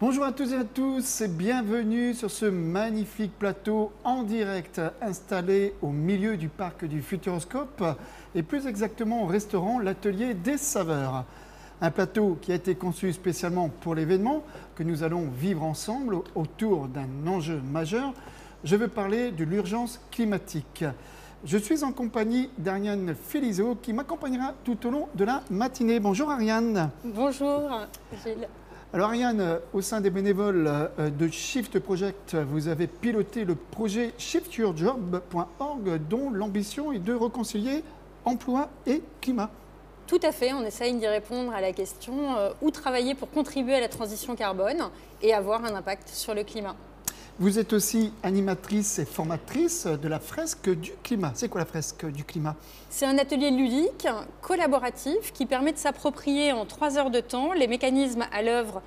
Bonjour à toutes et à tous et bienvenue sur ce magnifique plateau en direct installé au milieu du parc du Futuroscope et plus exactement au restaurant L'Atelier des Saveurs. Un plateau qui a été conçu spécialement pour l'événement que nous allons vivre ensemble autour d'un enjeu majeur. Je veux parler de l'urgence climatique. Je suis en compagnie d'Ariane Felizo qui m'accompagnera tout au long de la matinée. Bonjour Ariane. Bonjour Gilles. Alors Ariane, au sein des bénévoles de Shift Project, vous avez piloté le projet shiftyourjob.org dont l'ambition est de réconcilier emploi et climat. Tout à fait, on essaye d'y répondre à la question où travailler pour contribuer à la transition carbone et avoir un impact sur le climat. Vous êtes aussi animatrice et formatrice de la fresque du climat. C'est quoi la fresque du climat? C'est un atelier ludique, collaboratif, qui permet de s'approprier en 3 heures de temps les mécanismes à l'œuvre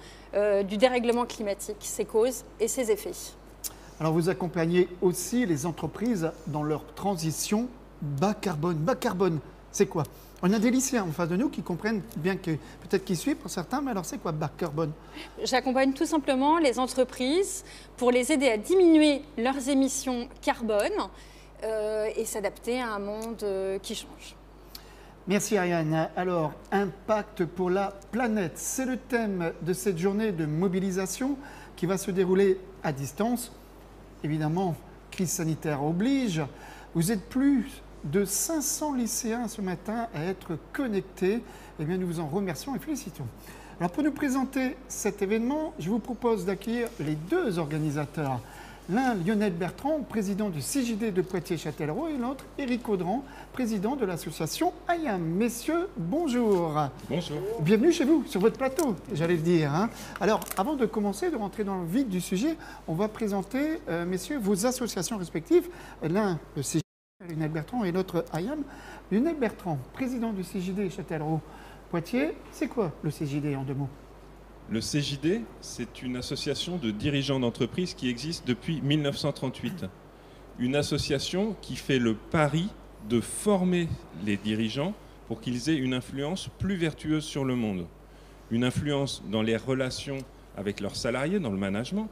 du dérèglement climatique, ses causes et ses effets. Alors vous accompagnez aussi les entreprises dans leur transition bas carbone. Bas carbone, c'est quoi? On a des lycéens en face de nous qui comprennent bien que peut-être qu'ils suivent pour certains, mais alors c'est quoi bas carbone? J'accompagne tout simplement les entreprises pour les aider à diminuer leurs émissions carbone et s'adapter à un monde qui change. Merci Ariane. Alors, impact pour la planète, c'est le thème de cette journée de mobilisation qui va se dérouler à distance. Évidemment, crise sanitaire oblige. Vous êtes plus de 500 lycéens ce matin à être connectés. Eh bien, nous vous en remercions et félicitons. Alors, pour nous présenter cet événement, je vous propose d'accueillir les deux organisateurs. L'un, Lionel Bertrand, président du CJD de Poitiers-Châtellerault, et l'autre, Éric Audran, président de l'association IAM. Messieurs, bonjour. Bonjour. Bienvenue chez vous, sur votre plateau, j'allais le dire. Alors, avant de commencer, de rentrer dans le vif du sujet, on va présenter, messieurs, vos associations respectives. L'un, le CJD, Lionel Bertrand, et l'autre, IAM. Lionel Bertrand, président du CJD Châtellerault-Poitiers, c'est quoi le CJD en 2 mots? Le CJD, c'est une association de dirigeants d'entreprise qui existe depuis 1938. Une association qui fait le pari de former les dirigeants pour qu'ils aient une influence plus vertueuse sur le monde. Une influence dans les relations avec leurs salariés, dans le management,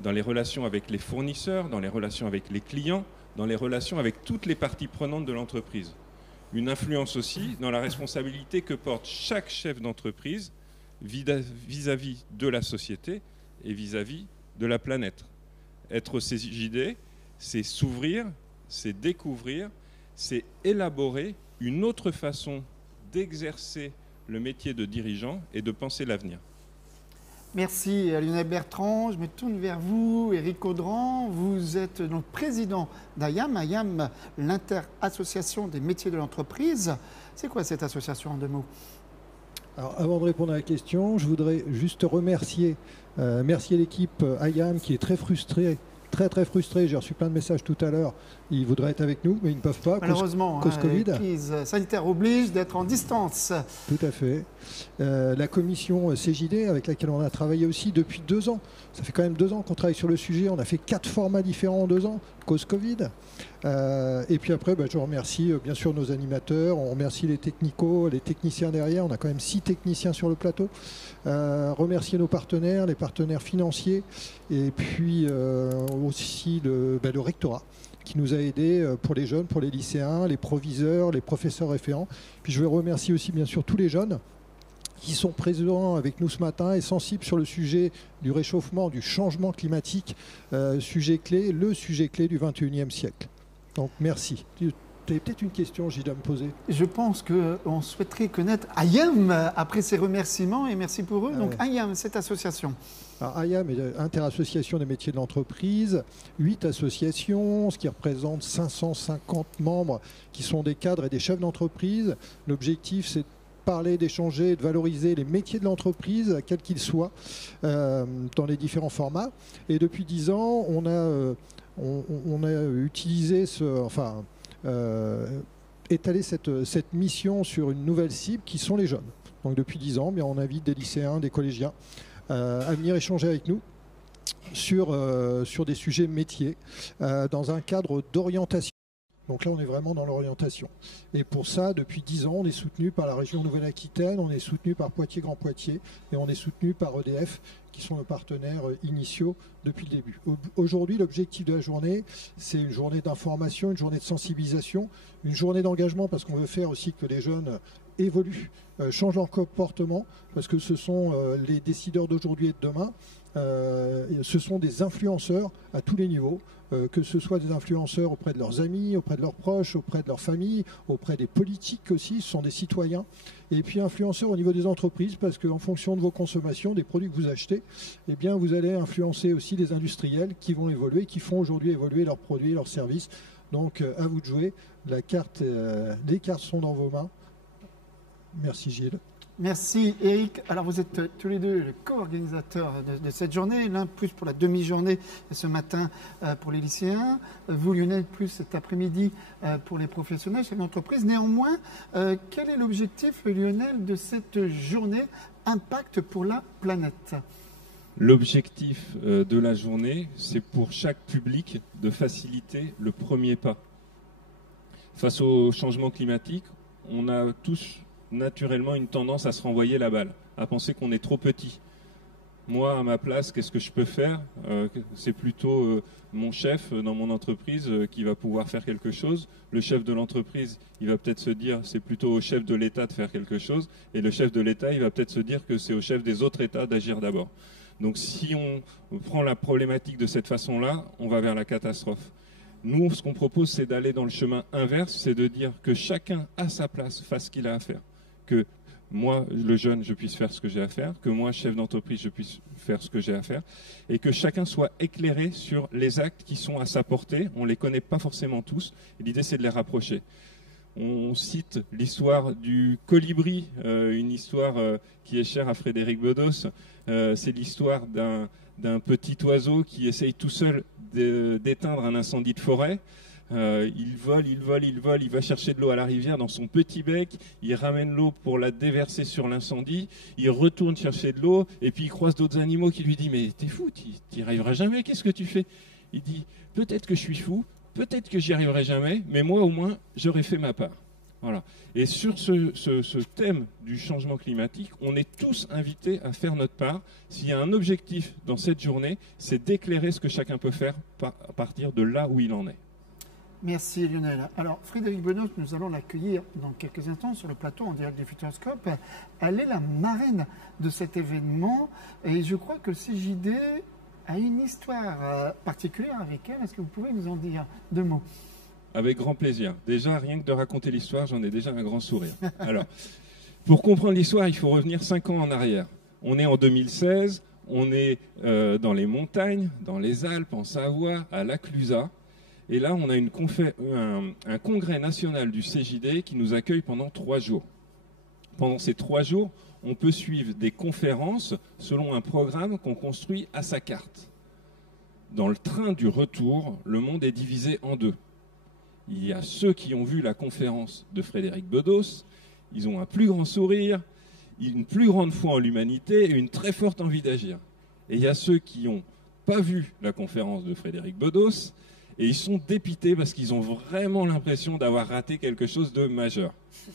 dans les relations avec les fournisseurs, dans les relations avec les clients, dans les relations avec toutes les parties prenantes de l'entreprise. Une influence aussi dans la responsabilité que porte chaque chef d'entreprise vis-à-vis de la société et vis-à-vis de la planète. Être CJD, c'est s'ouvrir, c'est découvrir, c'est élaborer une autre façon d'exercer le métier de dirigeant et de penser l'avenir. Merci Lionel Bertrand. Je me tourne vers vous, Éric Audran. Vous êtes donc président d'IAM. IAM, l'inter-association des métiers de l'entreprise. C'est quoi cette association en 2 mots? Alors, avant de répondre à la question, je voudrais juste remercier l'équipe IAM qui est très frustrée, très frustrée. J'ai reçu plein de messages tout à l'heure. Ils voudraient être avec nous, mais ils ne peuvent pas. Malheureusement, cause Covid. La crise sanitaire oblige d'être en distance. Tout à fait. La commission CJD avec laquelle on a travaillé aussi depuis 2 ans. Ça fait quand même 2 ans qu'on travaille sur le sujet. On a fait 4 formats différents en 2 ans, cause Covid. Et puis après, je remercie bien sûr nos animateurs. On remercie les techniciens derrière. On a quand même 6 techniciens sur le plateau. Remercier nos partenaires, les partenaires financiers. Et puis aussi le rectorat qui nous a aidés pour les jeunes, pour les lycéens, les proviseurs, les professeurs référents. Puis je vais remercier aussi bien sûr tous les jeunes qui sont présents avec nous ce matin et sensibles sur le sujet du réchauffement, du changement climatique, sujet clé, le sujet clé du 21e siècle. Donc merci. Tu avais peut-être une question, Gilles, à me poser. Je pense qu'on souhaiterait connaître IAM après ces remerciements et merci pour eux. Donc IAM, cette association. Alors, IAM est Interassociation des métiers de l'entreprise, 8 associations, ce qui représente 550 membres qui sont des cadres et des chefs d'entreprise. L'objectif, c'est de parler, d'échanger, de valoriser les métiers de l'entreprise, quels qu'ils soient, dans les différents formats. Et depuis 10 ans, on a utilisé étalé cette mission sur une nouvelle cible qui sont les jeunes. Donc depuis 10 ans, on invite des lycéens, des collégiens à venir échanger avec nous sur des sujets métiers dans un cadre d'orientation. Donc là, on est vraiment dans l'orientation. Et pour ça, depuis 10 ans, on est soutenu par la région Nouvelle-Aquitaine, on est soutenu par Poitiers-Grand Poitiers et on est soutenu par EDF, qui sont nos partenaires initiaux depuis le début. Aujourd'hui, l'objectif de la journée, c'est une journée d'information, une journée de sensibilisation, une journée d'engagement, parce qu'on veut faire aussi que les jeunes évoluent, changent leur comportement, parce que ce sont les décideurs d'aujourd'hui et de demain. Ce sont des influenceurs à tous les niveaux, que ce soit des influenceurs auprès de leurs amis, auprès de leurs proches, auprès de leur famille, auprès des politiques aussi, ce sont des citoyens. Et puis influenceurs au niveau des entreprises, parce qu'en fonction de vos consommations, des produits que vous achetez, eh bien vous allez influencer aussi les industriels qui vont évoluer, qui font aujourd'hui évoluer leurs produits, leurs services. Donc à vous de jouer, les cartes sont dans vos mains. Merci Gilles. Merci Eric. Alors vous êtes tous les deux les co-organisateurs de cette journée, l'un plus pour la demi-journée ce matin pour les lycéens, vous Lionel plus cet après-midi pour les professionnels, chefs d'entreprise. Néanmoins, quel est l'objectif Lionel de cette journée Impact pour la planète? L'objectif de la journée, c'est pour chaque public de faciliter le premier pas. Face au changement climatique, on a tous naturellement une tendance à se renvoyer la balle, à penser qu'on est trop petit. Moi, à ma place, qu'est-ce que je peux faire? C'est plutôt mon chef dans mon entreprise qui va pouvoir faire quelque chose. Le chef de l'entreprise, il va peut-être se dire c'est plutôt au chef de l'État de faire quelque chose. Et le chef de l'État, il va peut-être se dire que c'est au chef des autres États d'agir d'abord. Donc si on prend la problématique de cette façon-là, on va vers la catastrophe. Nous, ce qu'on propose, c'est d'aller dans le chemin inverse, c'est de dire que chacun à sa place fasse ce qu'il a à faire. Que moi, le jeune, je puisse faire ce que j'ai à faire, que moi, chef d'entreprise, je puisse faire ce que j'ai à faire, et que chacun soit éclairé sur les actes qui sont à sa portée. On ne les connaît pas forcément tous, et l'idée, c'est de les rapprocher. On cite l'histoire du colibri, une histoire qui est chère à Frédéric Bedos. C'est l'histoire d'un petit oiseau qui essaye tout seul d'éteindre un incendie de forêt. Il vole, il va chercher de l'eau à la rivière dans son petit bec, il ramène l'eau pour la déverser sur l'incendie, il retourne chercher de l'eau, et puis il croise d'autres animaux qui lui disent « Mais t'es fou, t'y arriveras jamais, qu'est-ce que tu fais ?» Il dit « Peut-être que je suis fou, peut-être que j'y arriverai jamais, mais moi au moins j'aurai fait ma part. » Voilà. Et sur ce thème du changement climatique, on est tous invités à faire notre part. S'il y a un objectif dans cette journée, c'est d'éclairer ce que chacun peut faire à partir de là où il en est. Merci Lionel. Alors Frédéric Benos, nous allons l'accueillir dans quelques instants sur le plateau en direct du Futuroscope. Elle est la marraine de cet événement et je crois que le CJD a une histoire particulière avec elle. Est-ce que vous pouvez nous en dire deux mots? Avec grand plaisir. Déjà, rien que de raconter l'histoire, j'en ai déjà un grand sourire. Alors, pour comprendre l'histoire, il faut revenir 5 ans en arrière. On est en 2016, on est dans les montagnes, dans les Alpes, en Savoie, à La Clusaz. Et là, on a un congrès national du CJD qui nous accueille pendant 3 jours. Pendant ces 3 jours, on peut suivre des conférences selon un programme qu'on construit à sa carte. Dans le train du retour, le monde est divisé en deux. Il y a ceux qui ont vu la conférence de Frédéric Bedos, ils ont un plus grand sourire, une plus grande foi en l'humanité et une très forte envie d'agir. Et il y a ceux qui n'ont pas vu la conférence de Frédéric Bedos, et ils sont dépités parce qu'ils ont vraiment l'impression d'avoir raté quelque chose de majeur.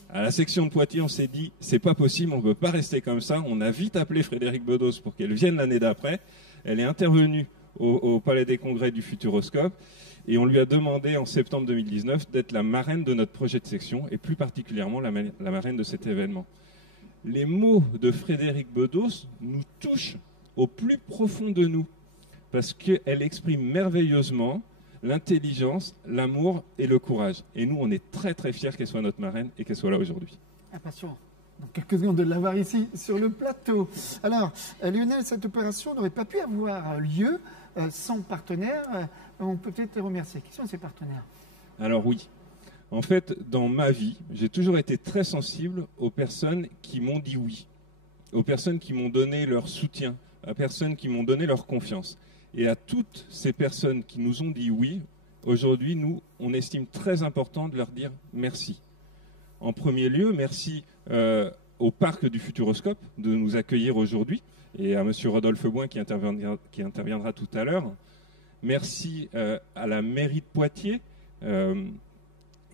À la section de Poitiers, on s'est dit, c'est pas possible, on ne peut pas rester comme ça. On a vite appelé Frédéric Bedos pour qu'elle vienne l'année d'après. Elle est intervenue au Palais des Congrès du Futuroscope et on lui a demandé en septembre 2019 d'être la marraine de notre projet de section et plus particulièrement la marraine de cet événement. Les mots de Frédéric Bedos nous touchent au plus profond de nous parce qu'elle exprime merveilleusement l'intelligence, l'amour et le courage. Et nous, on est très très fiers qu'elle soit notre marraine et qu'elle soit là aujourd'hui. Impatient. Dans quelques secondes de l'avoir ici sur le plateau. Alors, Lionel, cette opération n'aurait pas pu avoir lieu sans partenaires. On peut peut-être les remercier. Qui sont ces partenaires? Alors oui. En fait, dans ma vie, j'ai toujours été très sensible aux personnes qui m'ont dit oui, aux personnes qui m'ont donné leur soutien, aux personnes qui m'ont donné leur confiance. Et à toutes ces personnes qui nous ont dit oui, aujourd'hui, nous, on estime très important de leur dire merci. En premier lieu, merci au parc du Futuroscope de nous accueillir aujourd'hui et à M. Rodolphe Bouin qui interviendra tout à l'heure. Merci à la mairie de Poitiers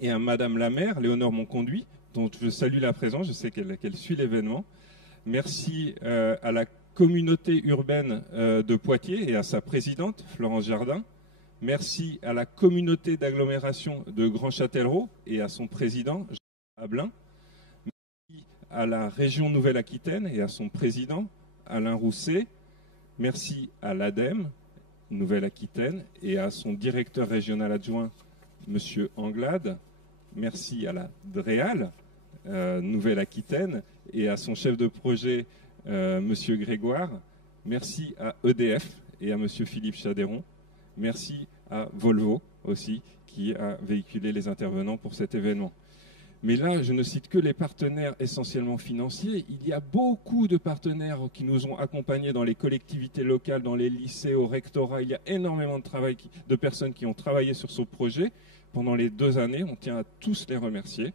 et à Madame la maire, Léonore Monconduit, dont je salue la présence, je sais qu'elle suit l'événement. Merci à la communauté urbaine de Poitiers et à sa présidente, Florence Jardin. Merci à la communauté d'agglomération de Grand Châtellerault et à son président, Jean Ablin. Merci à la région Nouvelle-Aquitaine et à son président, Alain Rousset. Merci à l'ADEME, Nouvelle-Aquitaine, et à son directeur régional adjoint, M. Anglade. Merci à la DREAL, Nouvelle-Aquitaine, et à son chef de projet, M. Grégoire. Merci à EDF et à M. Philippe Chadéron. Merci à Volvo aussi, qui a véhiculé les intervenants pour cet événement. Mais là, je ne cite que les partenaires essentiellement financiers. Il y a beaucoup de partenaires qui nous ont accompagnés dans les collectivités locales, dans les lycées, au rectorat. Il y a énormément de personnes qui ont travaillé sur ce projet pendant les 2 années. On tient à tous les remercier.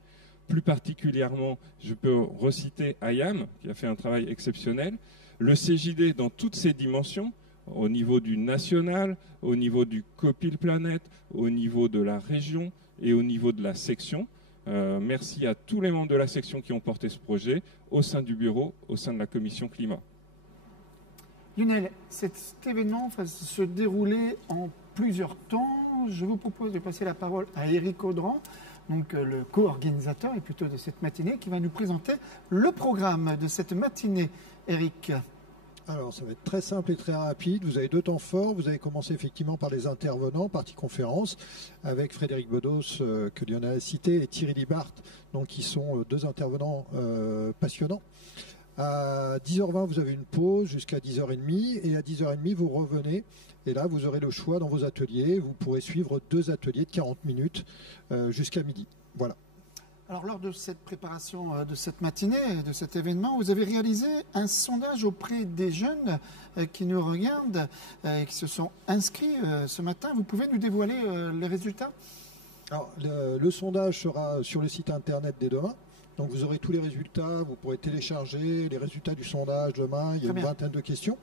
Plus particulièrement, je peux reciter IAM, qui a fait un travail exceptionnel. Le CJD dans toutes ses dimensions, au niveau du national, au niveau du Copil Planète, au niveau de la région et au niveau de la section. Merci à tous les membres de la section qui ont porté ce projet, au sein du bureau, au sein de la commission climat. Lionel, cet événement va se dérouler en plusieurs temps. Je vous propose de passer la parole à Éric Audran, donc le co-organisateur et plutôt de cette matinée, qui va nous présenter le programme de cette matinée. Éric. Alors, ça va être très simple et très rapide. Vous avez 2 temps forts. Vous avez commencé effectivement par les intervenants, partie conférence, avec Frédéric Bedos, que Lionel a cité, et Thierry Libart, donc, qui sont 2 intervenants passionnants. À 10h20, vous avez une pause jusqu'à 10h30. Et à 10h30, vous revenez. Et là, vous aurez le choix dans vos ateliers. Vous pourrez suivre 2 ateliers de 40 minutes jusqu'à midi. Voilà. Alors, lors de cette préparation de cette matinée, de cet événement, vous avez réalisé un sondage auprès des jeunes qui nous regardent, qui se sont inscrits ce matin. Vous pouvez nous dévoiler les résultats ? Alors, le sondage sera sur le site internet dès demain. Donc, vous aurez tous les résultats. Vous pourrez télécharger les résultats du sondage demain. Il y a une vingtaine de questions.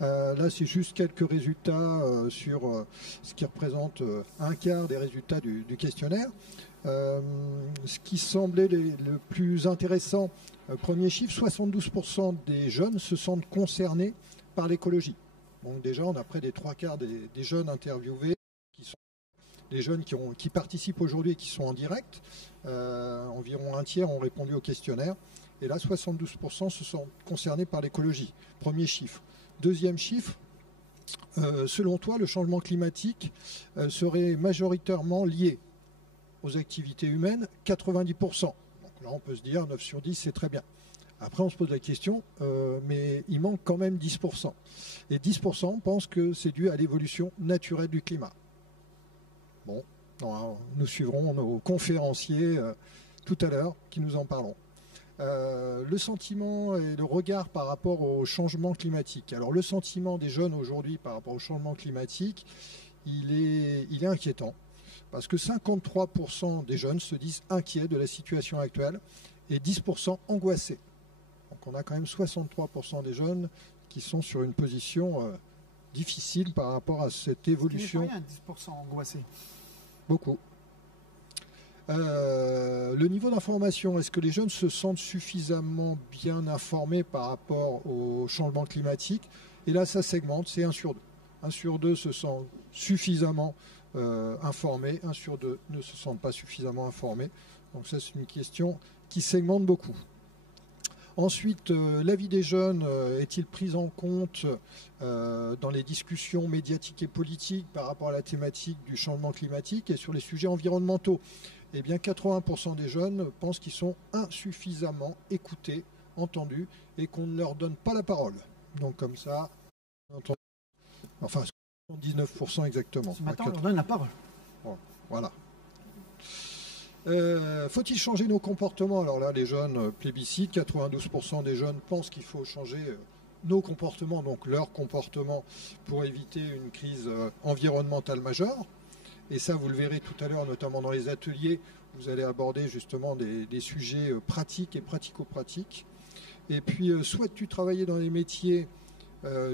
Là, c'est juste quelques résultats sur ce qui représente un quart des résultats du questionnaire. Ce qui semblait le plus intéressant, premier chiffre, 72% des jeunes se sentent concernés par l'écologie. Donc déjà, on a près des 3/4 des jeunes interviewés, qui sont des jeunes qui participent aujourd'hui et qui sont en direct. Environ un tiers ont répondu au questionnaire. Et là, 72% se sentent concernés par l'écologie. Premier chiffre. Deuxième chiffre, selon toi, le changement climatique serait majoritairement lié aux activités humaines, 90%. Donc là, on peut se dire 9 sur 10, c'est très bien. Après, on se pose la question, mais il manque quand même 10%. Et 10% pensent que c'est dû à l'évolution naturelle du climat. Bon, nous suivrons nos conférenciers tout à l'heure qui nous en parleront. Le sentiment et le regard par rapport au changement climatique. Alors, le sentiment des jeunes aujourd'hui par rapport au changement climatique, il est inquiétant. Parce que 53% des jeunes se disent inquiets de la situation actuelle et 10% angoissés. Donc on a quand même 63% des jeunes qui sont sur une position difficile par rapport à cette évolution. Il n'y a rien, 10% angoissés. Beaucoup. Le niveau d'information, est-ce que les jeunes se sentent suffisamment bien informés par rapport au changement climatique? Et là, ça segmente, c'est 1 sur 2. 1 sur 2 se sent suffisamment informés, 1 sur 2 ne se sentent pas suffisamment informés. Donc ça, c'est une question qui segmente beaucoup. Ensuite, l'avis des jeunes est-il pris en compte dans les discussions médiatiques et politiques par rapport à la thématique du changement climatique et sur les sujets environnementaux? Eh bien, 80% des jeunes pensent qu'ils sont insuffisamment écoutés, entendus, et qu'on ne leur donne pas la parole. Donc comme ça, enfin, 19% exactement. Ce matin, on leur donne la parole. Bon, voilà. Faut-il changer nos comportements? Alors là, les jeunes plébiscitent. 92% des jeunes pensent qu'il faut changer nos comportements, donc leur comportement, pour éviter une crise environnementale majeure. Et ça, vous le verrez tout à l'heure, notamment dans les ateliers. Vous allez aborder justement des sujets pratiques et pratico-pratiques. Et puis, souhaites-tu travailler dans les métiers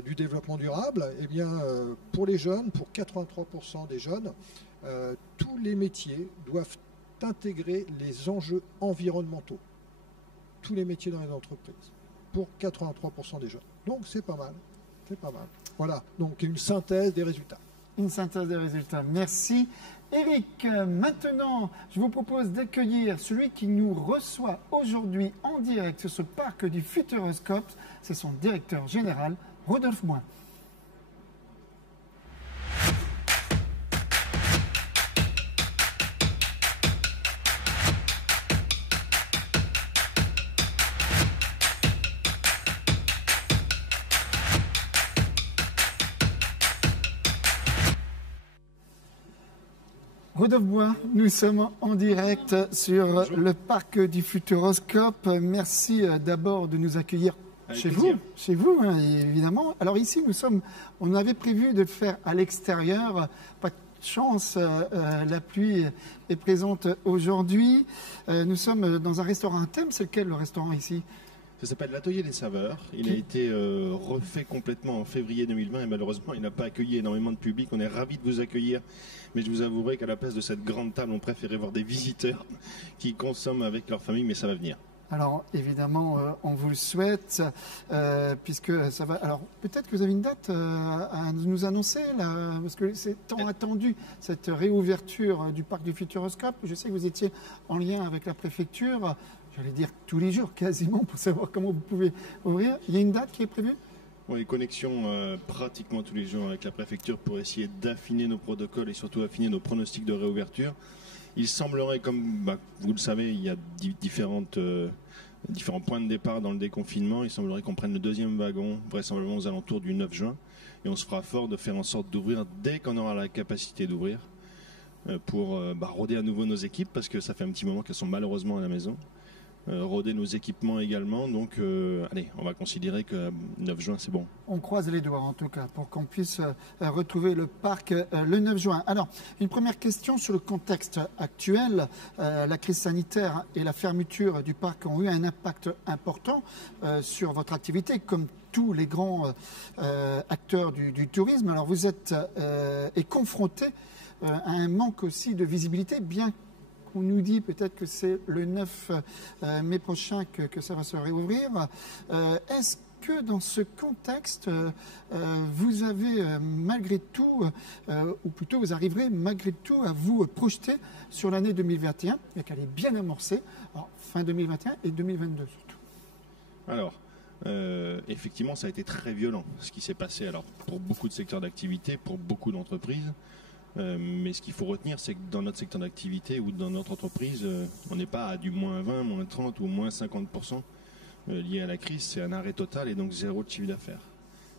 du développement durable? Eh bien, pour les jeunes, pour 83% des jeunes, tous les métiers doivent intégrer les enjeux environnementaux. Tous les métiers dans les entreprises, pour 83% des jeunes. Donc c'est pas mal, c'est pas mal. Voilà, donc une synthèse des résultats. Une synthèse des résultats. Merci. Eric, maintenant, je vous propose d'accueillir celui qui nous reçoit aujourd'hui en direct sur ce parc du Futuroscope. C'est son directeur général, Rodolphe Moin. Rodolphe Bois, nous sommes en direct sur le parc du Futuroscope. Merci d'abord de nous accueillir chez vous, hein, évidemment. Alors ici, on avait prévu de le faire à l'extérieur. Pas de chance, la pluie est présente aujourd'hui. Nous sommes dans un restaurant à thème. C'est lequel le restaurant ici ? Ça s'appelle l'Atelier des Saveurs. Il a été refait complètement en février 2020 et malheureusement, il n'a pas accueilli énormément de public. On est ravis de vous accueillir, mais je vous avouerai qu'à la place de cette grande table, on préférait voir des visiteurs qui consomment avec leur famille, mais ça va venir. Alors évidemment, on vous le souhaite, puisque ça va. Alors peut-être que vous avez une date à nous annoncer là, parce que c'est tant attendu cette réouverture du parc du Futuroscope. Je sais que vous étiez en lien avec la préfecture. J'allais dire tous les jours quasiment pour savoir comment vous pouvez ouvrir. Il y a une date qui est prévue ? Oui, connexion pratiquement tous les jours avec la préfecture pour essayer d'affiner nos protocoles et surtout affiner nos pronostics de réouverture. Il semblerait, comme vous le savez, il y a différents points de départ dans le déconfinement. Il semblerait qu'on prenne le deuxième wagon, vraisemblablement aux alentours du 9 juin. Et on se fera fort de faire en sorte d'ouvrir dès qu'on aura la capacité d'ouvrir pour rôder à nouveau nos équipes parce que ça fait un petit moment qu'elles sont malheureusement à la maison. Rôder nos équipements également, donc allez, on va considérer que 9 juin c'est bon. On croise les doigts en tout cas pour qu'on puisse retrouver le parc le 9 juin. Alors, une première question sur le contexte actuel. La crise sanitaire et la fermeture du parc ont eu un impact important sur votre activité, comme tous les grands acteurs du tourisme. Alors, vous êtes confronté à un manque aussi de visibilité, bien on nous dit peut-être que c'est le 9 mai prochain que ça va se réouvrir. Est-ce que dans ce contexte, vous avez malgré tout, ou plutôt vous arriverez malgré tout à vous projeter sur l'année 2021, et qu'elle est bien amorcée, alors, fin 2021 et 2022 surtout? Alors, effectivement, ça a été très violent ce qui s'est passé alors, pour beaucoup de secteurs d'activité, pour beaucoup d'entreprises. Mais ce qu'il faut retenir, c'est que dans notre secteur d'activité ou dans notre entreprise, on n'est pas à du moins 20, moins 30 ou moins 50% lié à la crise. C'est un arrêt total et donc zéro de chiffre d'affaires.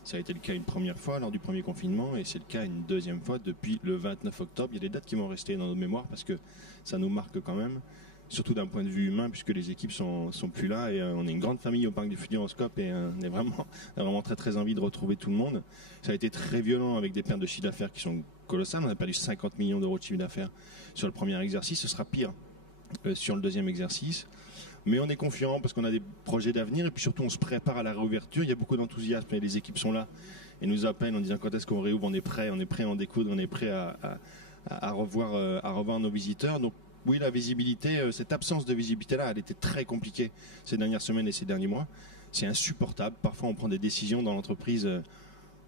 Ça a été le cas une première fois lors du premier confinement et c'est le cas une deuxième fois depuis le 29 octobre. Il y a des dates qui vont rester dans notre mémoire parce que ça nous marque quand même, surtout d'un point de vue humain puisque les équipes sont plus là et on est une grande famille au parc du Futuroscope et on a vraiment très très envie de retrouver tout le monde. Ça a été très violent avec des pertes de chiffre d'affaires qui sont colossales. On a perdu 50 millions d'euros de chiffre d'affaires sur le premier exercice. Ce sera pire sur le deuxième exercice. Mais on est confiant parce qu'on a des projets d'avenir et puis surtout on se prépare à la réouverture. Il y a beaucoup d'enthousiasme et les équipes sont là et nous appellent en disant quand est-ce qu'on réouvre, on est prêt à en découdre, on est prêt à revoir nos visiteurs. Donc oui, la visibilité, cette absence de visibilité-là, elle était très compliquée ces dernières semaines et ces derniers mois. C'est insupportable. Parfois on prend des décisions dans l'entreprise,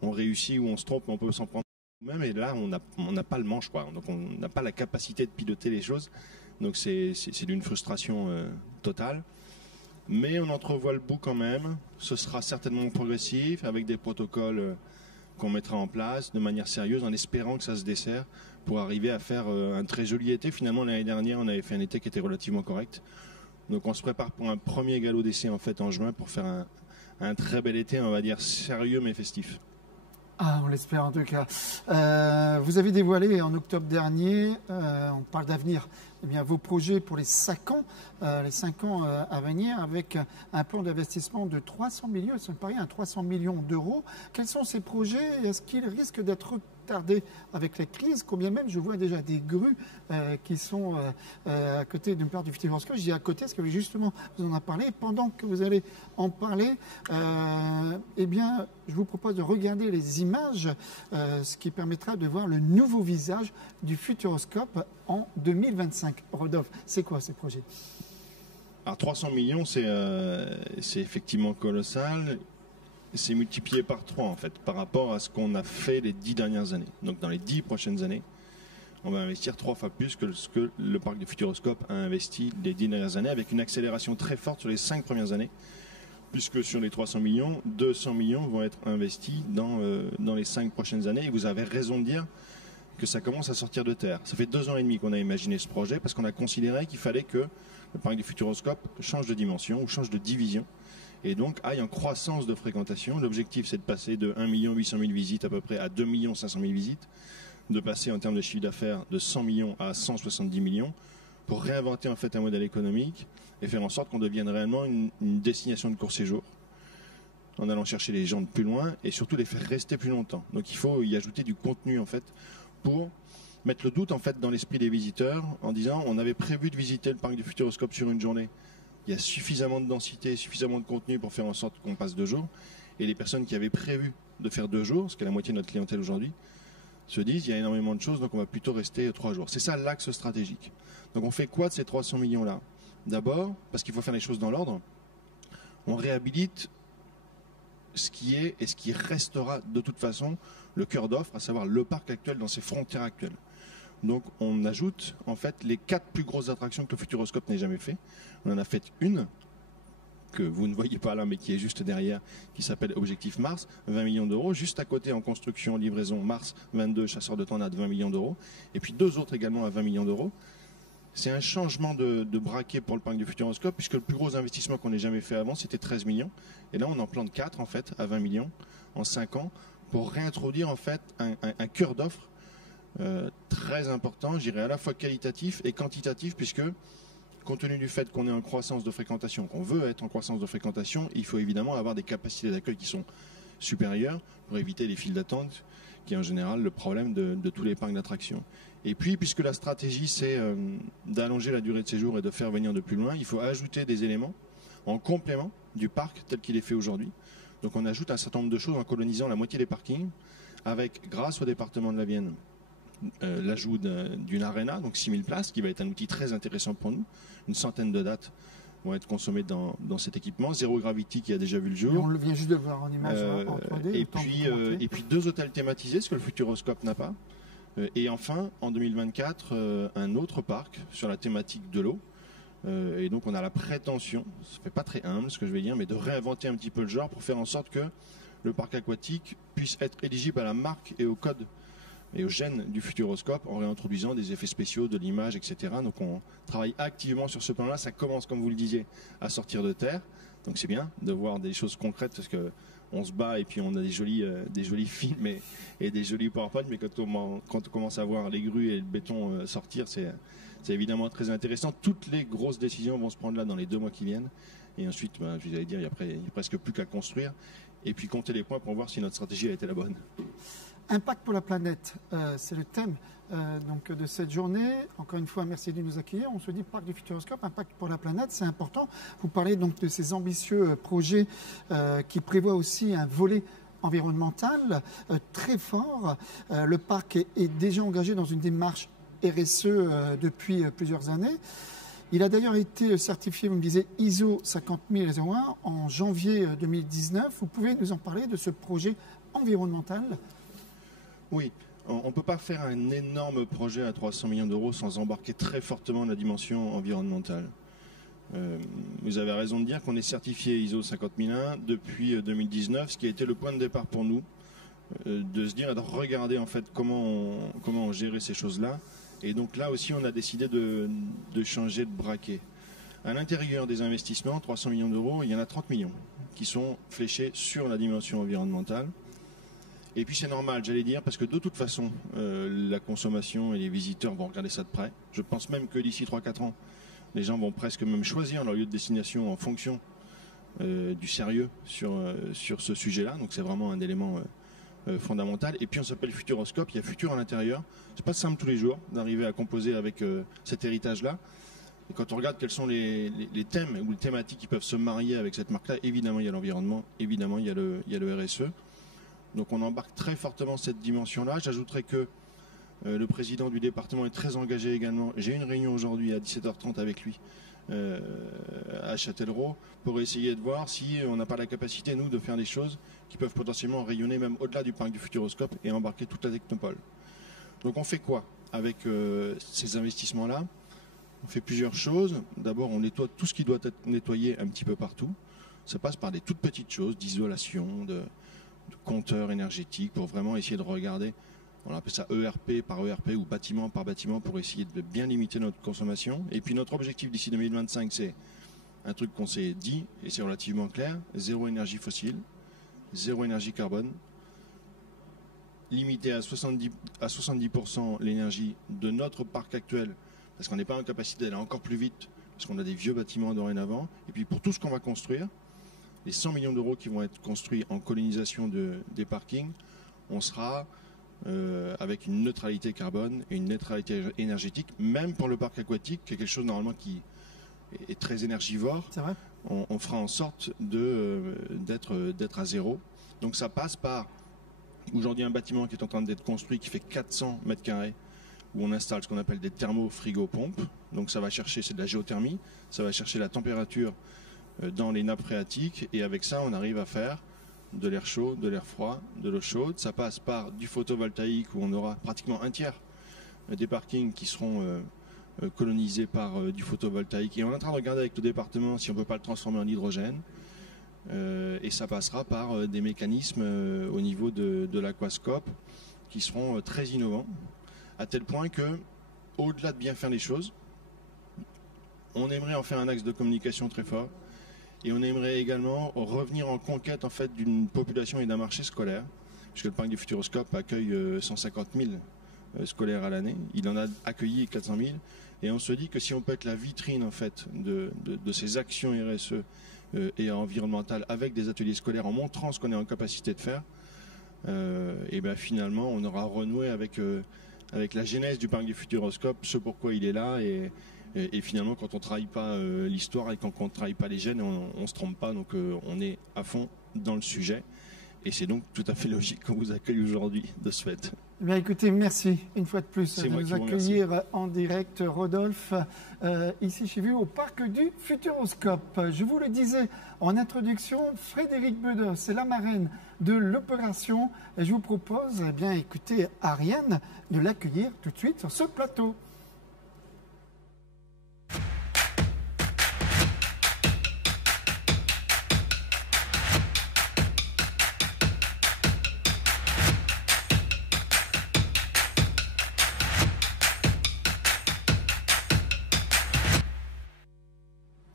on réussit ou on se trompe, mais on peut s'en prendre nous-mêmes et là on n'a pas le manche, quoi. Donc on n'a pas la capacité de piloter les choses. Donc c'est d'une frustration totale. Mais on entrevoit le bout quand même. Ce sera certainement progressif, avec des protocoles qu'on mettra en place de manière sérieuse, en espérant que ça se dessert pour arriver à faire un très joli été. Finalement, l'année dernière, on avait fait un été qui était relativement correct. Donc on se prépare pour un premier galop d'essai en fait en juin pour faire un très bel été, on va dire sérieux mais festif. Ah, on l'espère en tout cas. Vous avez dévoilé en octobre dernier, on parle d'avenir, eh bien, vos projets pour les 5 ans, à venir, avec un plan d'investissement de 300 millions, ça me paraît un 300 millions d'euros. Quels sont ces projets? Est-ce qu'ils risquent d'être retardés avec la crise? Combien même je vois déjà des grues qui sont à côté d'une part du Futuroscope. Je dis à côté parce que justement vous en avez parlé. Pendant que vous allez en parler, eh bien, je vous propose de regarder les images, ce qui permettra de voir le nouveau visage du Futuroscope en 2025. 5 Rodolphe, c'est quoi ces projets? Alors 300 millions, c'est effectivement colossal. C'est multiplié par 3 en fait, par rapport à ce qu'on a fait les 10 dernières années. Donc dans les 10 prochaines années, on va investir 3 fois plus que ce que le parc de Futuroscope a investi les 10 dernières années, avec une accélération très forte sur les 5 premières années, puisque sur les 300 millions, 200 millions vont être investis dans les 5 prochaines années. Et vous avez raison de dire que ça commence à sortir de terre. Ça fait 2 ans et demi qu'on a imaginé ce projet, parce qu'on a considéré qu'il fallait que le parc du Futuroscope change de dimension ou change de division, et donc aille en croissance de fréquentation. L'objectif, c'est de passer de 1 800 000 visites à peu près à 2 500 000 visites, de passer en termes de chiffre d'affaires de 100 millions à 170 millions, pour réinventer en fait un modèle économique et faire en sorte qu'on devienne réellement une destination de court séjour, en allant chercher les gens de plus loin et surtout les faire rester plus longtemps. Donc il faut y ajouter du contenu en fait pour mettre le doute en fait dans l'esprit des visiteurs en disant on avait prévu de visiter le parc du Futuroscope sur une journée. Il y a suffisamment de densité, suffisamment de contenu pour faire en sorte qu'on passe 2 jours. Et les personnes qui avaient prévu de faire 2 jours, ce qui est la moitié de notre clientèle aujourd'hui, se disent il y a énormément de choses, donc on va plutôt rester 3 jours. C'est ça l'axe stratégique. Donc on fait quoi de ces 300 millions-là? D'abord, parce qu'il faut faire les choses dans l'ordre, on réhabilite ce qui est et ce qui restera de toute façon le cœur d'offre, à savoir le parc actuel dans ses frontières actuelles. Donc on ajoute en fait les 4 plus grosses attractions que le Futuroscope n'ait jamais fait. On en a fait une que vous ne voyez pas là mais qui est juste derrière, qui s'appelle Objectif Mars, 20 millions d'euros. Juste à côté en construction, livraison Mars 22, chasseur de tornades, 20 millions d'euros. Et puis 2 autres également à 20 millions d'euros. C'est un changement de braquet pour le parc du Futuroscope, puisque le plus gros investissement qu'on ait jamais fait avant, c'était 13 millions. Et là, on en plante 4 en fait, à 20 millions, en 5 ans, pour réintroduire en fait un cœur d'offre très important, je dirais à la fois qualitatif et quantitatif, puisque compte tenu du fait qu'on est en croissance de fréquentation, qu'on veut être en croissance de fréquentation, il faut évidemment avoir des capacités d'accueil qui sont supérieures pour éviter les files d'attente, qui est en général le problème de tous les parcs d'attractions. Et puis, puisque la stratégie, c'est d'allonger la durée de séjour et de faire venir de plus loin, il faut ajouter des éléments en complément du parc tel qu'il est fait aujourd'hui. Donc on ajoute un certain nombre de choses en colonisant la moitié des parkings, avec, grâce au département de la Vienne, l'ajout d'une arena, donc 6000 places, qui va être un outil très intéressant pour nous. Une centaine de dates vont être consommées dans cet équipement. Zero Gravity qui a déjà vu le jour. Et on vient juste de le voir en image en 3D. Et puis 2 hôtels thématisés, ce que le Futuroscope n'a pas. Et enfin, en 2024, un autre parc sur la thématique de l'eau. Et donc on a la prétention, ça fait pas très humble ce que je vais dire, mais de réinventer un petit peu le genre pour faire en sorte que le parc aquatique puisse être éligible à la marque et au code et aux gènes du Futuroscope en réintroduisant des effets spéciaux, de l'image, etc. Donc on travaille activement sur ce plan-là. Ça commence, comme vous le disiez, à sortir de terre. Donc c'est bien de voir des choses concrètes parce que on se bat et puis on a des jolis films et des jolis PowerPoint, mais quand on commence à voir les grues et le béton sortir, c'est évidemment très intéressant. Toutes les grosses décisions vont se prendre là dans les 2 mois qui viennent. Et ensuite, je vous allais dire, il n'y a presque plus qu'à construire et puis compter les points pour voir si notre stratégie a été la bonne. Impact pour la planète, c'est le thème donc de cette journée. Encore une fois, merci de nous accueillir. On se dit Parc du Futuroscope, impact pour la planète, c'est important. Vous parlez donc de ces ambitieux projets qui prévoient aussi un volet environnemental très fort. Le parc est déjà engagé dans une démarche RSE depuis plusieurs années. Il a d'ailleurs été certifié, vous me disiez, ISO 50001 en janvier 2019. Vous pouvez nous en parler de ce projet environnemental ? Oui, on ne peut pas faire un énorme projet à 300 millions d'euros sans embarquer très fortement la dimension environnementale. Vous avez raison de dire qu'on est certifié ISO 50001 depuis 2019, ce qui a été le point de départ pour nous, de se dire et de regarder en fait comment on gérait ces choses-là. Et donc là aussi, on a décidé de changer de braquet. À l'intérieur des investissements, 300 millions d'euros, il y en a 30 millions qui sont fléchés sur la dimension environnementale. Et puis c'est normal, j'allais dire, parce que de toute façon, la consommation et les visiteurs vont regarder ça de près. Je pense même que d'ici 3-4 ans, les gens vont presque même choisir leur lieu de destination en fonction du sérieux sur ce sujet-là. Donc c'est vraiment un élément fondamental. Et puis on s'appelle Futuroscope, il y a futur à l'intérieur. C'est pas simple tous les jours d'arriver à composer avec cet héritage-là. Et quand on regarde quels sont les thèmes ou les thématiques qui peuvent se marier avec cette marque-là, évidemment il y a l'environnement, évidemment il y a le RSE. Donc on embarque très fortement cette dimension-là. J'ajouterais que Le président du département est très engagé également. J'ai une réunion aujourd'hui à 17h30 avec lui à Châtellerault pour essayer de voir si on n'a pas la capacité, nous, de faire des choses qui peuvent potentiellement rayonner même au-delà du parc du Futuroscope et embarquer toute la technopole. Donc on fait quoi avec ces investissements-là? On fait plusieurs choses. D'abord, on nettoie tout ce qui doit être nettoyé un petit peu partout. Ça passe par des toutes petites choses d'isolation, de compteurs énergétiques pour vraiment essayer de regarder. On appelle ça ERP par ERP ou bâtiment par bâtiment pour essayer de bien limiter notre consommation. Et puis notre objectif d'ici 2025, c'est un truc qu'on s'est dit, et c'est relativement clair, 0 énergie fossile, 0 énergie carbone, limiter à 70% l'énergie de notre parc actuel, parce qu'on n'est pas en capacité d'aller encore plus vite, parce qu'on a des vieux bâtiments dorénavant. Et puis pour tout ce qu'on va construire, les 100 millions d'euros qui vont être construits en colonisation des parkings, on sera avec une neutralité carbone et une neutralité énergétique, même pour le parc aquatique, qui est quelque chose normalement qui est très énergivore. C'est vrai. On fera en sorte d'être à zéro. Donc ça passe par aujourd'hui un bâtiment qui est en train d'être construit qui fait 400 mètres carrés, où on installe ce qu'on appelle des thermo-frigo-pompes. Donc ça va chercher, c'est de la géothermie, ça va chercher la température dans les nappes phréatiques, et avec ça on arrive à faire de l'air chaud, de l'air froid, de l'eau chaude. Ça passe par du photovoltaïque, où on aura pratiquement un tiers des parkings qui seront colonisés par du photovoltaïque. Et on est en train de regarder avec le département si on ne peut pas le transformer en hydrogène. Et ça passera par des mécanismes au niveau de l'aquascope qui seront très innovants, à tel point que, au-delà de bien faire les choses, on aimerait en faire un axe de communication très fort. Et on aimerait également revenir en conquête en fait d'une population et d'un marché scolaire, puisque le parc du Futuroscope accueille 150 000 scolaires à l'année. Il en a accueilli 400 000. Et on se dit que si on peut être la vitrine en fait de ces actions RSE et environnementales avec des ateliers scolaires, en montrant ce qu'on est en capacité de faire, et bien finalement on aura renoué avec la genèse du parc du Futuroscope, ce pourquoi il est là. Et finalement, quand on ne trahit pas l'histoire et quand on ne trahit pas les gènes, on ne se trompe pas. Donc on est à fond dans le sujet. Et c'est donc tout à fait logique qu'on vous accueille aujourd'hui de ce fait. Eh bien, écoutez, merci une fois de plus de nous accueillir en direct, Rodolphe, ici chez vous au parc du Futuroscope. Je vous le disais en introduction, Frédérique Bedos, c'est la marraine de l'opération. Et je vous propose, eh bien, écoutez, Ariane, de l'accueillir tout de suite sur ce plateau.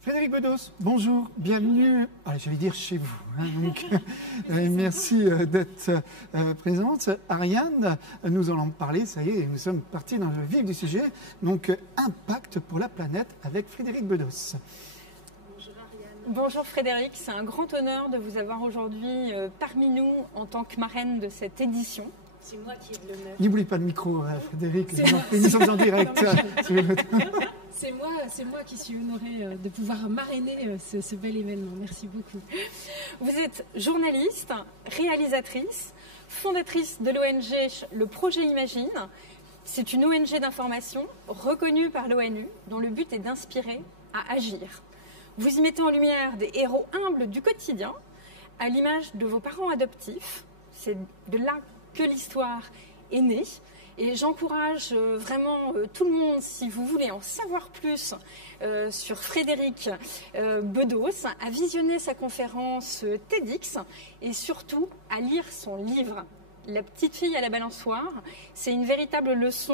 Frédérique Bedos, bonjour, bienvenue, j'allais dire chez vous, hein, donc, merci d'être présente. Ariane, nous allons parler, ça y est, nous sommes partis dans le vif du sujet, donc impact pour la planète avec Frédérique Bedos. Bonjour Ariane. Bonjour Frédérique, c'est un grand honneur de vous avoir aujourd'hui parmi nous en tant que marraine de cette édition. C'est moi qui ai de l'honneur. N'oubliez pas le micro, Frédéric, nous sommes en direct. C'est moi qui suis honorée de pouvoir marrainer ce bel événement. Merci beaucoup. Vous êtes journaliste, réalisatrice, fondatrice de l'ONG Le Projet Imagine. C'est une ONG d'information reconnue par l'ONU dont le but est d'inspirer à agir. Vous y mettez en lumière des héros humbles du quotidien à l'image de vos parents adoptifs. C'est de là que l'histoire est née. Et j'encourage vraiment tout le monde, si vous voulez en savoir plus sur Frédérique Bedos, à visionner sa conférence TEDx et surtout à lire son livre. La petite fille à la balançoire, c'est une véritable leçon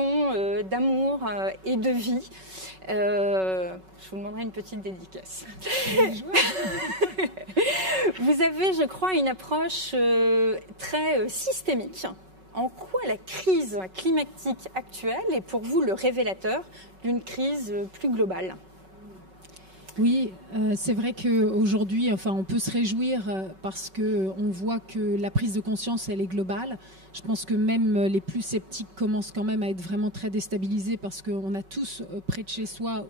d'amour et de vie. Je vous demanderai une petite dédicace. Vous avez, je crois, une approche très systémique. En quoi la crise climatique actuelle est pour vous le révélateur d'une crise plus globale ? Oui, c'est vrai qu'aujourd'hui, on peut se réjouir parce qu'on voit que la prise de conscience, elle est globale. Je pense que même les plus sceptiques commencent quand même à être vraiment très déstabilisés parce qu'on a tous près de chez soi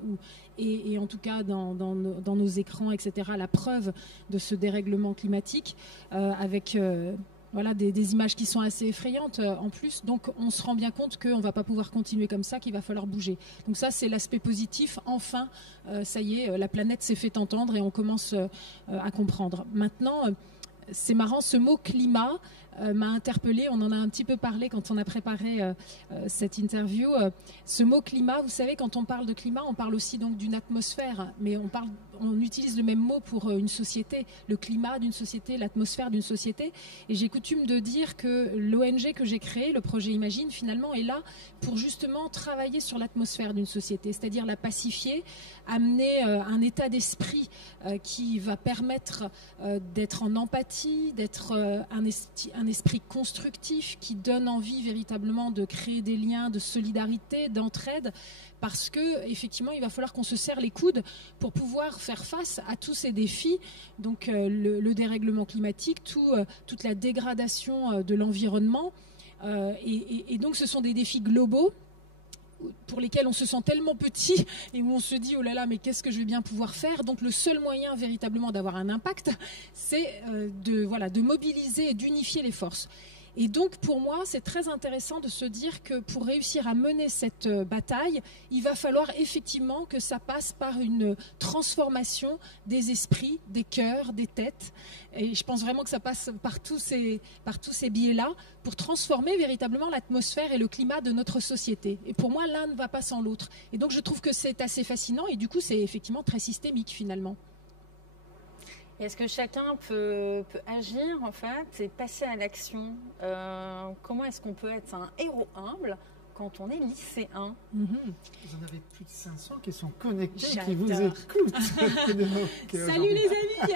et en tout cas dans nos écrans, etc., la preuve de ce dérèglement climatique avec des images qui sont assez effrayantes en plus. Donc on se rend bien compte qu'on ne va pas pouvoir continuer comme ça, qu'il va falloir bouger. Donc ça, c'est l'aspect positif. Enfin, ça y est, la planète s'est fait entendre et on commence à comprendre. Maintenant, c'est marrant, ce mot climat m'a interpellée. On en a un petit peu parlé quand on a préparé cette interview. Ce mot climat, vous savez, quand on parle de climat, on parle aussi donc d'une atmosphère, mais on utilise le même mot pour une société, le climat d'une société, l'atmosphère d'une société. Et j'ai coutume de dire que l'ONG que j'ai créée, le projet Imagine, finalement est là pour justement travailler sur l'atmosphère d'une société, c'est-à-dire la pacifier, amener un état d'esprit qui va permettre d'être en empathie, d'être un esprit constructif qui donne envie véritablement de créer des liens de solidarité, d'entraide, parce que effectivement il va falloir qu'on se serre les coudes pour pouvoir faire face à tous ces défis, donc le dérèglement climatique, toute la dégradation de l'environnement, et donc ce sont des défis globaux pour lesquels on se sent tellement petit et où on se dit oh là là, mais qu'est-ce que je vais bien pouvoir faire. Donc le seul moyen véritablement d'avoir un impact, c'est de mobiliser et d'unifier les forces. Et donc pour moi, c'est très intéressant de se dire que pour réussir à mener cette bataille, il va falloir effectivement que ça passe par une transformation des esprits, des cœurs, des têtes. Et je pense vraiment que ça passe par tous ces biais-là pour transformer véritablement l'atmosphère et le climat de notre société. Et pour moi, l'un ne va pas sans l'autre. Et donc je trouve que c'est assez fascinant et du coup, c'est effectivement très systémique finalement. Est-ce que chacun peut agir en fait et passer à l'action? Comment est-ce qu'on peut être un héros humble quand on est lycéen? Vous en avez plus de 500 qui sont connectés, J'adore. qui vous écoutent. Salut les amis.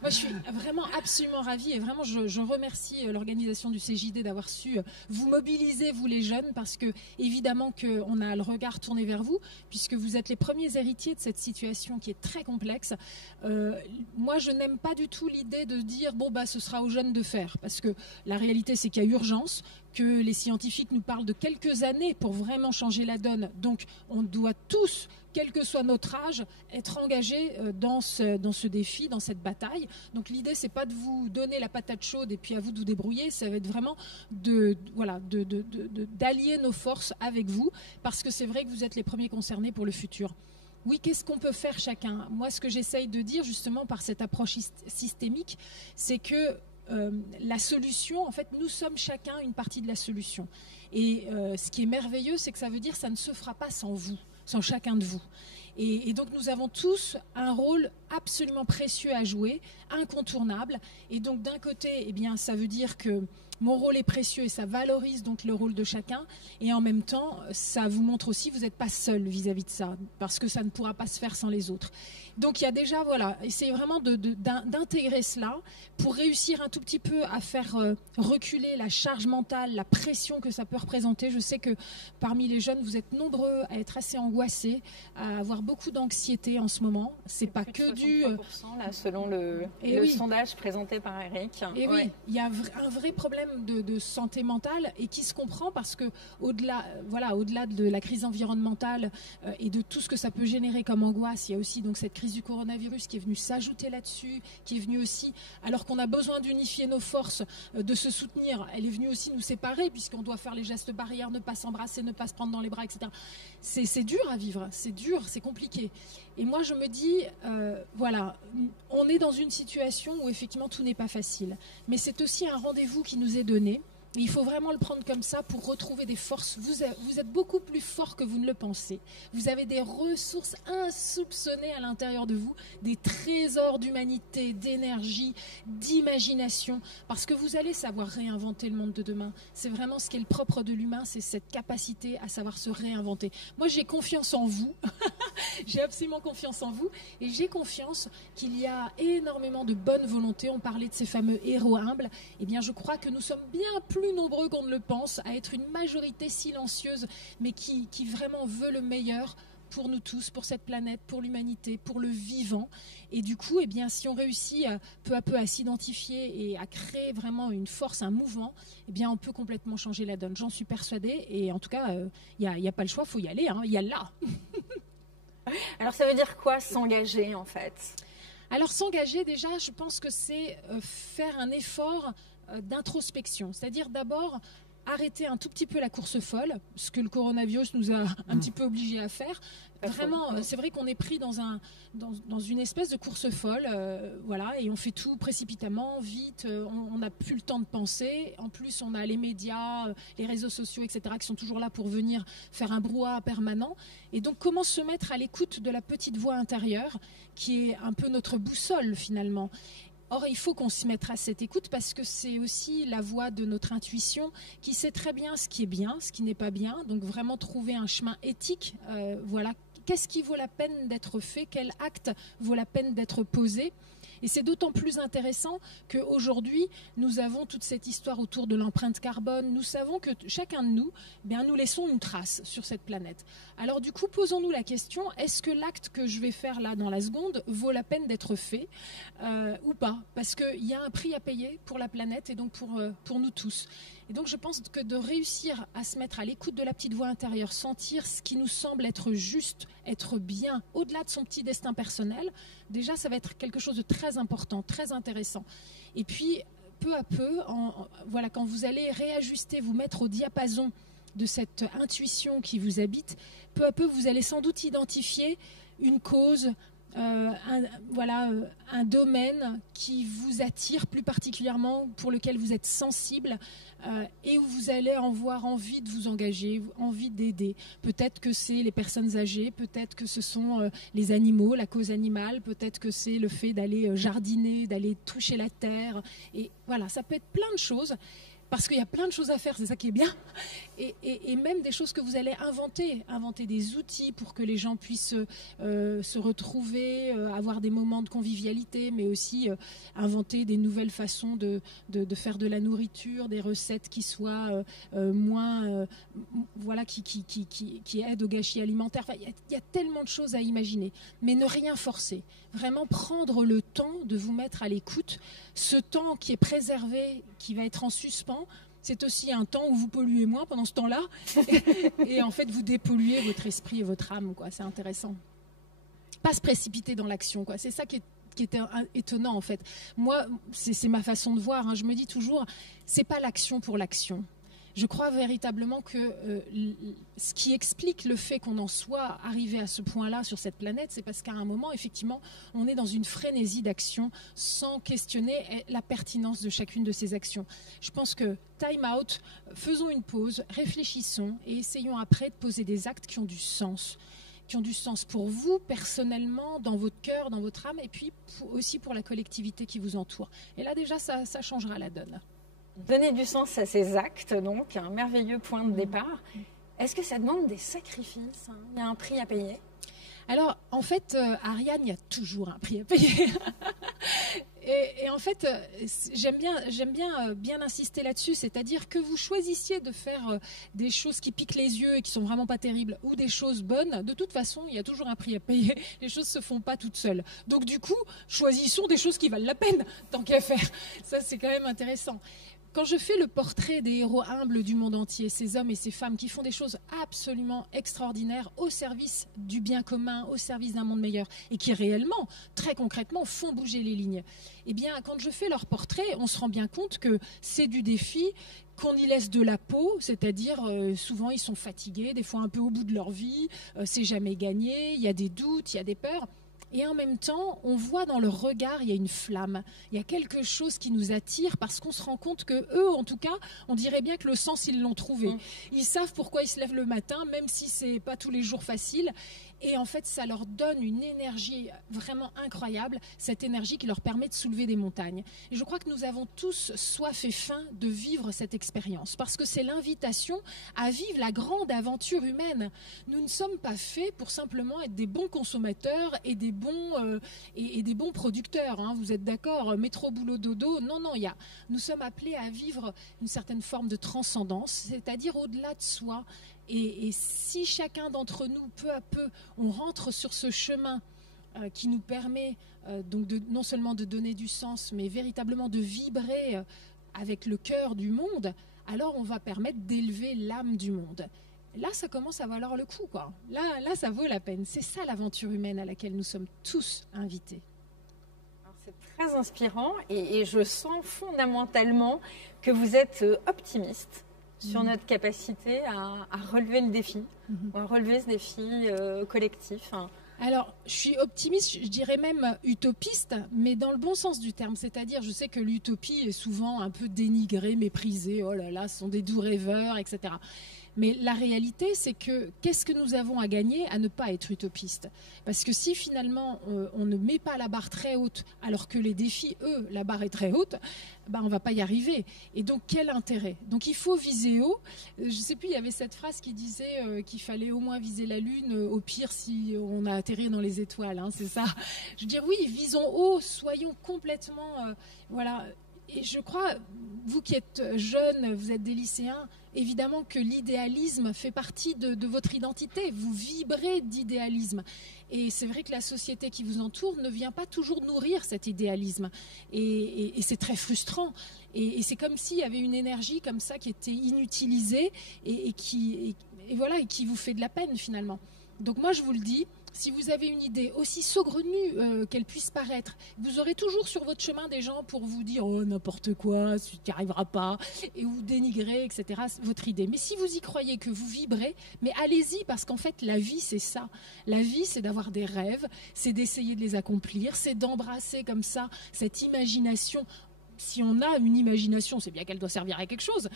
Moi je suis vraiment absolument ravie et vraiment je remercie l'organisation du CJD d'avoir su vous mobiliser, vous les jeunes, parce que évidemment qu'on a le regard tourné vers vous puisque vous êtes les premiers héritiers de cette situation qui est très complexe. Moi je n'aime pas du tout l'idée de dire bon bah ce sera aux jeunes de faire, parce que la réalité c'est qu'il y a urgence, que les scientifiques nous parlent de quelques années pour vraiment changer la donne. Donc on doit tous, quel que soit notre âge, être engagés dans ce défi, dans cette bataille. Donc l'idée, c'est pas de vous donner la patate chaude et puis à vous de vous débrouiller, ça va être vraiment d'allier nos forces avec vous, parce que c'est vrai que vous êtes les premiers concernés pour le futur. Oui, qu'est-ce qu'on peut faire chacun? Moi, ce que j'essaye de dire justement par cette approche systémique, c'est que la solution, en fait, nous sommes chacun une partie de la solution. Et ce qui est merveilleux, c'est que ça veut dire que ça ne se fera pas sans vous, sans chacun de vous. Et donc nous avons tous un rôle absolument précieux à jouer, incontournable. Et donc d'un côté, eh bien, ça veut dire que mon rôle est précieux et ça valorise donc le rôle de chacun. Et en même temps, ça vous montre aussi que vous n'êtes pas seul vis-à-vis de ça, parce que ça ne pourra pas se faire sans les autres. Donc il y a déjà, voilà, essayez vraiment d'intégrer cela pour réussir un tout petit peu à faire reculer la charge mentale, la pression que ça peut représenter. Je sais que parmi les jeunes, vous êtes nombreux à être assez angoissés, à avoir beaucoup d'anxiété en ce moment. C'est pas que du... là, selon le sondage présenté par Eric. Et oui, il y a un vrai problème de santé mentale et qui se comprend parce que au-delà de la crise environnementale et de tout ce que ça peut générer comme angoisse, il y a aussi donc cette crise du coronavirus qui est venue s'ajouter là-dessus, qui est venue aussi, alors qu'on a besoin d'unifier nos forces, de se soutenir, elle est venue aussi nous séparer puisqu'on doit faire les gestes barrières, ne pas s'embrasser, ne pas se prendre dans les bras, etc. C'est dur à vivre, c'est dur, c'est compliqué. Et moi je me dis, voilà, on est dans une situation où effectivement tout n'est pas facile, mais c'est aussi un rendez-vous qui nous est donné. Il faut vraiment le prendre comme ça pour retrouver des forces. Vous êtes beaucoup plus fort que vous ne le pensez. Vous avez des ressources insoupçonnées à l'intérieur de vous, des trésors d'humanité, d'énergie, d'imagination, parce que vous allez savoir réinventer le monde de demain. C'est vraiment ce qui est le propre de l'humain, c'est cette capacité à savoir se réinventer. Moi, j'ai confiance en vous. J'ai absolument confiance en vous et j'ai confiance qu'il y a énormément de bonne volonté. On parlait de ces fameux héros humbles. Eh bien, je crois que nous sommes bien plus nombreux qu'on ne le pense à être une majorité silencieuse, mais qui vraiment veut le meilleur pour nous tous, pour cette planète, pour l'humanité, pour le vivant. Et du coup, eh bien, si on réussit peu à peu à s'identifier et à créer vraiment une force, un mouvement, eh bien, on peut complètement changer la donne. J'en suis persuadée. Et en tout cas, il n'y a pas le choix, il faut y aller. Il y a là. Alors, ça veut dire quoi s'engager en fait ? Alors s'engager déjà, je pense que c'est faire un effort d'introspection, c'est-à-dire d'abord arrêter un tout petit peu la course folle, ce que le coronavirus nous a un petit peu obligés à faire. Vraiment, c'est vrai qu'on est pris dans une espèce de course folle, voilà, et on fait tout précipitamment, vite, on n'a plus le temps de penser. En plus, on a les médias, les réseaux sociaux, etc., qui sont toujours là pour venir faire un brouhaha permanent. Et donc, comment se mettre à l'écoute de la petite voix intérieure, qui est un peu notre boussole finalement. Or, il faut qu'on se mette à cette écoute parce que c'est aussi la voix de notre intuition qui sait très bien, ce qui n'est pas bien. Donc, vraiment trouver un chemin éthique. Voilà, qu'est-ce qui vaut la peine d'être fait? Quel acte vaut la peine d'être posé? Et c'est d'autant plus intéressant qu'aujourd'hui, nous avons toute cette histoire autour de l'empreinte carbone. Nous savons que chacun de nous, nous laissons une trace sur cette planète. Alors du coup, posons-nous la question, est-ce que l'acte que je vais faire là dans la seconde vaut la peine d'être fait ou pas? Parce qu'il y a un prix à payer pour la planète et donc pour nous tous. Et donc je pense que de réussir à se mettre à l'écoute de la petite voix intérieure, sentir ce qui nous semble être juste, être bien, au-delà de son petit destin personnel, déjà ça va être quelque chose de très important, très intéressant. Et puis peu à peu, voilà, quand vous allez réajuster, vous mettre au diapason de cette intuition qui vous habite, peu à peu vous allez sans doute identifier une cause, un domaine qui vous attire plus particulièrement, pour lequel vous êtes sensible et où vous allez avoir envie de vous engager, envie d'aider. Peut-être que c'est les personnes âgées, peut-être que ce sont les animaux, la cause animale, peut-être que c'est le fait d'aller jardiner, d'aller toucher la terre. Et voilà, ça peut être plein de choses. Parce qu'il y a plein de choses à faire, c'est ça qui est bien. Et même des choses que vous allez inventer des outils pour que les gens puissent se retrouver, avoir des moments de convivialité, mais aussi inventer des nouvelles façons de faire de la nourriture, des recettes qui soient moins, qui aident au gâchis alimentaire. Enfin, il y a tellement de choses à imaginer, mais ne rien forcer. Vraiment prendre le temps de vous mettre à l'écoute. Ce temps qui est préservé, qui va être en suspens, c'est aussi un temps où vous polluez moins pendant ce temps-là et en fait vous dépolluez votre esprit et votre âme, quoi. C'est intéressant. Pas se précipiter dans l'action, quoi. C'est ça qui était étonnant en fait. Moi, c'est ma façon de voir, hein. Je me dis toujours, c'est pas l'action pour l'action. Je crois véritablement que ce qui explique le fait qu'on en soit arrivé à ce point-là sur cette planète, c'est parce qu'à un moment, effectivement, on est dans une frénésie d'action sans questionner la pertinence de chacune de ces actions. Je pense que time out, faisons une pause, réfléchissons et essayons après de poser des actes qui ont du sens pour vous personnellement, dans votre cœur, dans votre âme, et puis aussi pour la collectivité qui vous entoure. Et là déjà, ça changera la donne. Donner du sens à ces actes, donc, un merveilleux point de départ. Est-ce que ça demande des sacrifices, hein? Il y a un prix à payer? Alors, en fait, Ariane, il y a toujours un prix à payer. et en fait, j'aime bien insister là-dessus, c'est-à-dire que vous choisissiez de faire des choses qui piquent les yeux et qui sont vraiment pas terribles, ou des choses bonnes, de toute façon, il y a toujours un prix à payer. Les choses se font pas toutes seules. Donc du coup, choisissons des choses qui valent la peine, tant qu'à faire. Ça, c'est quand même intéressant. Quand je fais le portrait des héros humbles du monde entier, ces hommes et ces femmes qui font des choses absolument extraordinaires au service du bien commun, au service d'un monde meilleur, et qui réellement, très concrètement, font bouger les lignes, eh bien, quand je fais leur portrait, on se rend bien compte que c'est du défi, qu'on y laisse de la peau, c'est-à-dire souvent ils sont fatigués, des fois un peu au bout de leur vie, c'est jamais gagné, il y a des doutes, il y a des peurs. Et en même temps, on voit dans leur regard, il y a une flamme. Il y a quelque chose qui nous attire parce qu'on se rend compte que eux, en tout cas, on dirait bien que le sens, ils l'ont trouvé. Ils savent pourquoi ils se lèvent le matin, même si c'est pas tous les jours facile. Et en fait, ça leur donne une énergie vraiment incroyable, cette énergie qui leur permet de soulever des montagnes. Et je crois que nous avons tous soif et faim de vivre cette expérience, parce que c'est l'invitation à vivre la grande aventure humaine. Nous ne sommes pas faits pour simplement être des bons consommateurs et des bons producteurs. Hein. Vous êtes d'accord? Métro, boulot, dodo. Non, nous sommes appelés à vivre une certaine forme de transcendance, c'est-à-dire au-delà de soi. Et si chacun d'entre nous, peu à peu, on rentre sur ce chemin qui nous permet donc non seulement de donner du sens, mais véritablement de vibrer avec le cœur du monde, alors on va permettre d'élever l'âme du monde. Là, ça commence à valoir le coup, quoi. Là, ça vaut la peine. C'est ça l'aventure humaine à laquelle nous sommes tous invités. très inspirant et je sens fondamentalement que vous êtes optimiste sur notre capacité à relever le défi, à relever ce défi collectif. Alors, je suis optimiste, je dirais même utopiste, mais dans le bon sens du terme. C'est-à-dire, je sais que l'utopie est souvent un peu dénigrée, méprisée. Oh là là, ce sont des doux rêveurs, etc. Mais la réalité, c'est que qu'est-ce que nous avons à gagner à ne pas être utopiste? Parce que si finalement on ne met pas la barre très haute, alors que les défis, eux, la barre est très haute, ben, on ne va pas y arriver. Et donc, quel intérêt? Donc, il faut viser haut. Je ne sais plus, il y avait cette phrase qui disait qu'il fallait au moins viser la Lune, au pire si on a atterri dans les étoiles. Hein, c'est ça. Je veux dire, oui, visons haut, soyons complètement... voilà. Et je crois, vous qui êtes jeunes, vous êtes des lycéens, évidemment que l'idéalisme fait partie de votre identité. Vous vibrez d'idéalisme. Et c'est vrai que la société qui vous entoure ne vient pas toujours nourrir cet idéalisme. Et c'est très frustrant. Et c'est comme s'il y avait une énergie comme ça qui était inutilisée et qui vous fait de la peine finalement. Donc moi je vous le dis, si vous avez une idée aussi saugrenue qu'elle puisse paraître, vous aurez toujours sur votre chemin des gens pour vous dire « Oh, n'importe quoi, tu n'y arriveras pas » et vous dénigrer, etc., votre idée. Mais si vous y croyez, que vous vibrez, mais allez-y, parce qu'en fait, la vie, c'est ça. La vie, c'est d'avoir des rêves, c'est d'essayer de les accomplir, c'est d'embrasser comme ça cette imagination. Si on a une imagination, c'est bien qu'elle doit servir à quelque chose.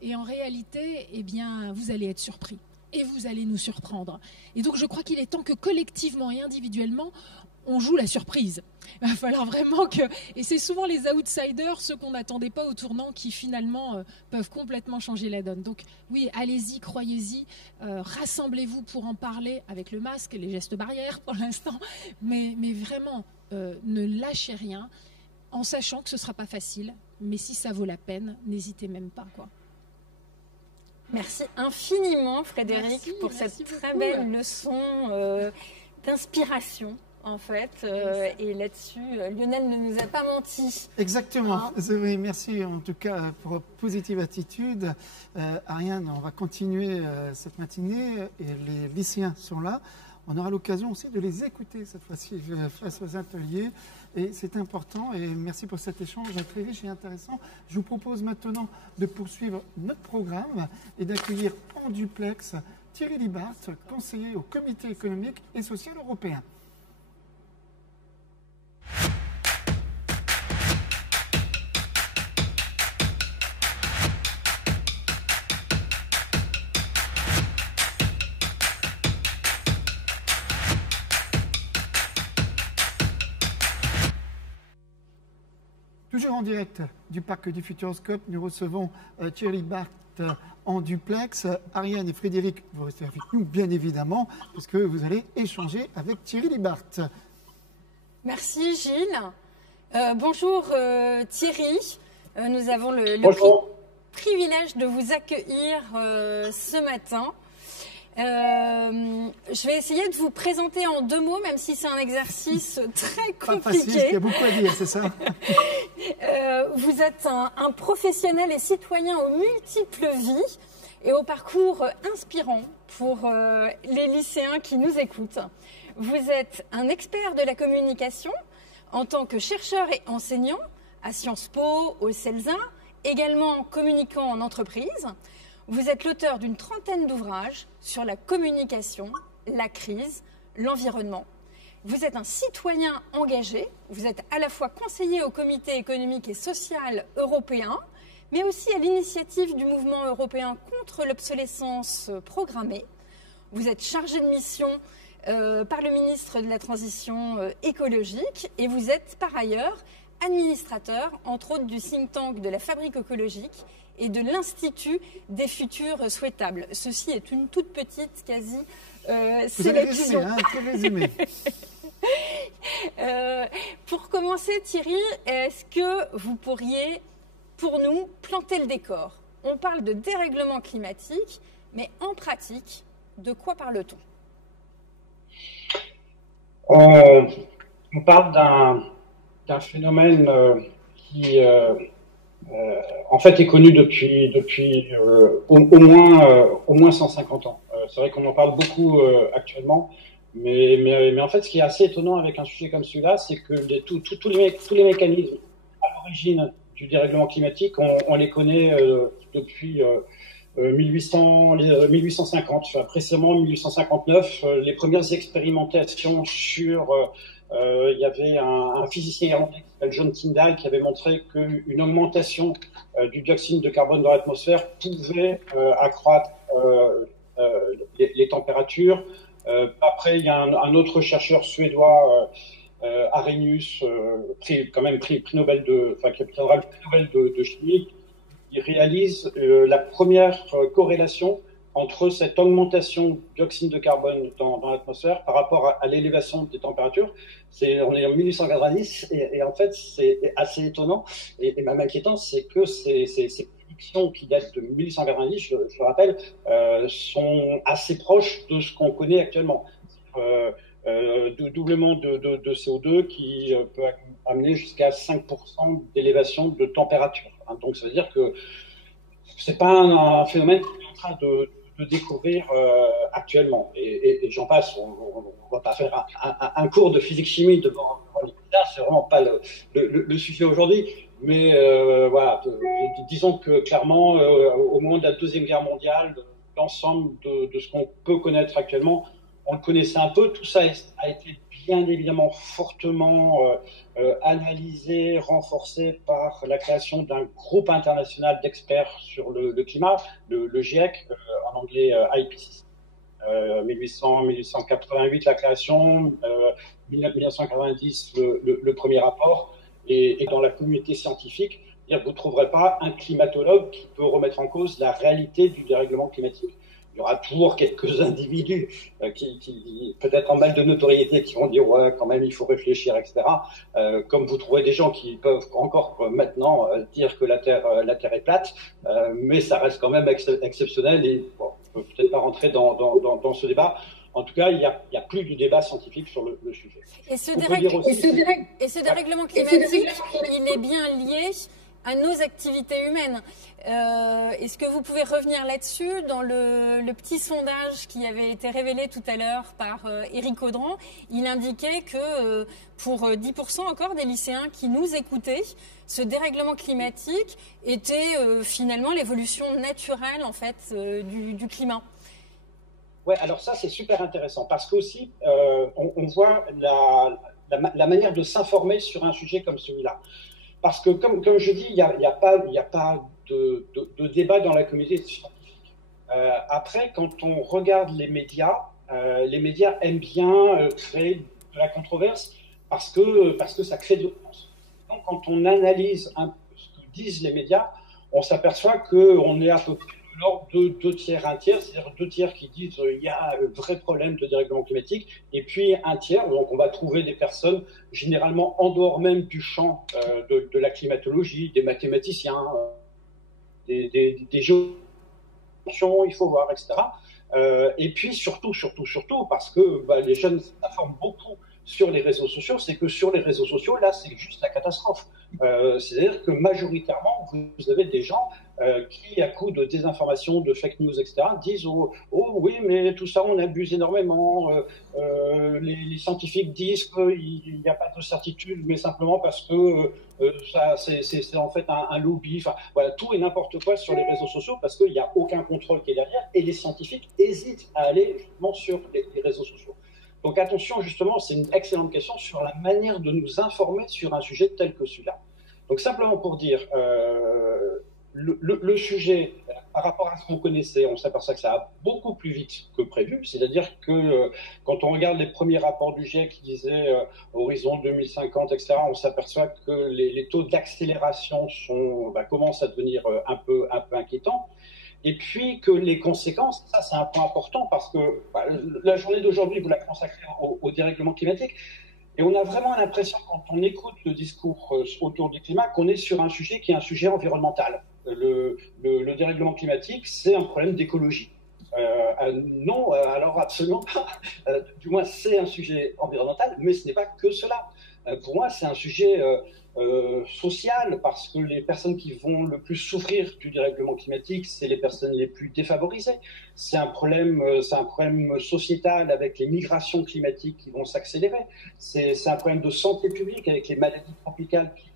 Et en réalité, eh bien, vous allez être surpris. Et vous allez nous surprendre. Et donc je crois qu'il est temps que collectivement et individuellement, on joue la surprise. Il va falloir vraiment que... Et c'est souvent les outsiders, ceux qu'on n'attendait pas au tournant, qui finalement peuvent complètement changer la donne. Donc oui, allez-y, croyez-y, rassemblez-vous pour en parler avec le masque, les gestes barrières pour l'instant, mais vraiment, ne lâchez rien, en sachant que ce ne sera pas facile, mais si ça vaut la peine, n'hésitez même pas, quoi. Merci infiniment Frédéric pour cette très belle leçon d'inspiration en fait. Et là-dessus, Lionel ne nous a pas menti. Exactement. Hein? Oui, merci en tout cas pour votre positive attitude. Ariane, on va continuer cette matinée et les lycéens sont là. On aura l'occasion aussi de les écouter cette fois-ci face aux ateliers. Et c'est important. Et merci pour cet échange très riche et intéressant. Je vous propose maintenant de poursuivre notre programme et d'accueillir en duplex Thierry Libart, conseiller au Comité économique et social européen. Toujours en direct du parc du Futuroscope, nous recevons Thierry Libart en duplex. Ariane et Frédéric, vous restez avec nous, bien évidemment, parce que vous allez échanger avec Thierry Libart. Merci Gilles. Bonjour Thierry. Nous avons le privilège de vous accueillir ce matin. Je vais essayer de vous présenter en 2 mots, même si c'est un exercice très compliqué. Pas facile, il y a beaucoup à dire, c'est ça. Vous êtes un professionnel et citoyen aux multiples vies et au parcours inspirant pour les lycéens qui nous écoutent. Vous êtes un expert de la communication en tant que chercheur et enseignant à Sciences Po, au CELSA, également communicant en entreprise. Vous êtes l'auteur d'une 30aine d'ouvrages sur la communication, la crise, l'environnement. Vous êtes un citoyen engagé, vous êtes à la fois conseiller au Comité économique et social européen, mais aussi à l'initiative du mouvement européen contre l'obsolescence programmée. Vous êtes chargé de mission par le ministre de la Transition écologique et vous êtes par ailleurs administrateur, entre autres, du think tank de la Fabrique écologique et de l'Institut des futurs souhaitables. Ceci est une toute petite quasi sélection. Vous avez résumé, Pour commencer, Thierry, est-ce que vous pourriez, pour nous, planter le décor? On parle de dérèglement climatique, mais en pratique, de quoi parle-t-on? On parle d'un phénomène qui en fait est connu depuis au moins 150 ans. C'est vrai qu'on en parle beaucoup actuellement, Mais en fait, ce qui est assez étonnant avec un sujet comme celui-là, c'est que tous les mécanismes à l'origine du dérèglement climatique, on les connaît depuis 1850. Enfin, précisément 1859, les premières expérimentations sur... il y avait un physicien irlandais qui s'appelle John Tyndall qui avait montré qu'une augmentation du dioxyde de carbone dans l'atmosphère pouvait accroître les températures. Après, il y a un autre chercheur suédois, Arrhenius, prix Nobel qui obtiendra le prix Nobel de chimie, qui réalise la première corrélation entre cette augmentation du dioxyde de carbone dans l'atmosphère par rapport à l'élévation des températures. On est en 1890 et en fait, c'est assez étonnant et même inquiétant, c'est que ces prédictions qui datent de 1890, je le rappelle, sont assez proches de ce qu'on connaît actuellement. De doublement de CO2 qui peut amener jusqu'à 5% d'élévation de température. Donc ça veut dire que c'est pas un phénomène qu'on est en train de découvrir actuellement. Et j'en passe, on va pas faire un cours de physique-chimie devant les guitares, c'est vraiment pas le sujet aujourd'hui. Mais voilà, disons que clairement, au moment de la Deuxième Guerre mondiale, l'ensemble de ce qu'on peut connaître actuellement, on le connaissait un peu. Tout ça a été bien évidemment fortement analysé, renforcé par la création d'un groupe international d'experts sur le climat, le GIEC, en anglais IPCC. 1888 la création, 1990 le premier rapport, et dans la communauté scientifique, vous ne trouverez pas un climatologue qui peut remettre en cause la réalité du dérèglement climatique. Il y aura toujours quelques individus qui peut-être en mal de notoriété, qui vont dire ouais, quand même il faut réfléchir, etc. Comme vous trouvez des gens qui peuvent encore maintenant dire que la Terre est plate, mais ça reste quand même exceptionnel et bon, on peut peut-être pas rentrer dans ce débat. En tout cas, il y a plus de débat scientifique sur le sujet. Et ce dérèglement climatique, il est bien lié à nos activités humaines. Est-ce que vous pouvez revenir là-dessus dans le petit sondage qui avait été révélé tout à l'heure par Éric Audran? Il indiquait que pour 10% encore des lycéens qui nous écoutaient, ce dérèglement climatique était finalement l'évolution naturelle en fait du climat. Ouais, alors ça c'est super intéressant parce qu'aussi on voit la manière de s'informer sur un sujet comme celui-là. Parce que, comme je dis, il n'y a pas de débat dans la communauté scientifique. Après, quand on regarde les médias aiment bien créer de la controverse parce que ça crée de l'audience. Donc, quand on analyse un peu ce que disent les médias, on s'aperçoit qu'on est à peu près de l'ordre de 2 tiers, 1 tiers, c'est-à-dire 2 tiers qui disent il y a un vrai problème de dérèglement climatique, et puis 1 tiers, donc on va trouver des personnes généralement en dehors même du champ de la climatologie, des mathématiciens, des géologues, il faut voir, etc. Et puis surtout, parce que les jeunes s'informent beaucoup sur les réseaux sociaux, c'est que sur les réseaux sociaux, là, c'est juste la catastrophe. C'est-à-dire que majoritairement, vous avez des gens qui, à coup de désinformation, de fake news, etc., disent oh oui, mais tout ça, on abuse énormément. Les scientifiques disent qu'il n'y a pas de certitude, mais simplement parce que ça, c'est en fait un lobby. Enfin, voilà, tout et n'importe quoi sur les réseaux sociaux parce qu'il n'y a aucun contrôle qui est derrière et les scientifiques hésitent à aller justement sur les réseaux sociaux. Donc attention, justement, c'est une excellente question sur la manière de nous informer sur un sujet tel que celui-là. Donc simplement pour dire, le sujet, par rapport à ce qu'on connaissait, on s'aperçoit que ça va beaucoup plus vite que prévu. C'est-à-dire que quand on regarde les premiers rapports du GIEC qui disaient horizon 2050, etc., on s'aperçoit que les taux d'accélération commencent à devenir un peu inquiétants. Et puis que les conséquences, ça c'est un point important parce que la journée d'aujourd'hui, vous la consacrez au dérèglement climatique. Et on a vraiment l'impression, quand on écoute le discours autour du climat, qu'on est sur un sujet qui est un sujet environnemental. Le dérèglement climatique, c'est un problème d'écologie. Non, alors absolument pas. Du moins, c'est un sujet environnemental, mais ce n'est pas que cela. Pour moi, c'est un sujet social, parce que les personnes qui vont le plus souffrir du dérèglement climatique, c'est les personnes les plus défavorisées. C'est un problème sociétal avec les migrations climatiques qui vont s'accélérer. C'est un problème de santé publique avec les maladies tropicales qui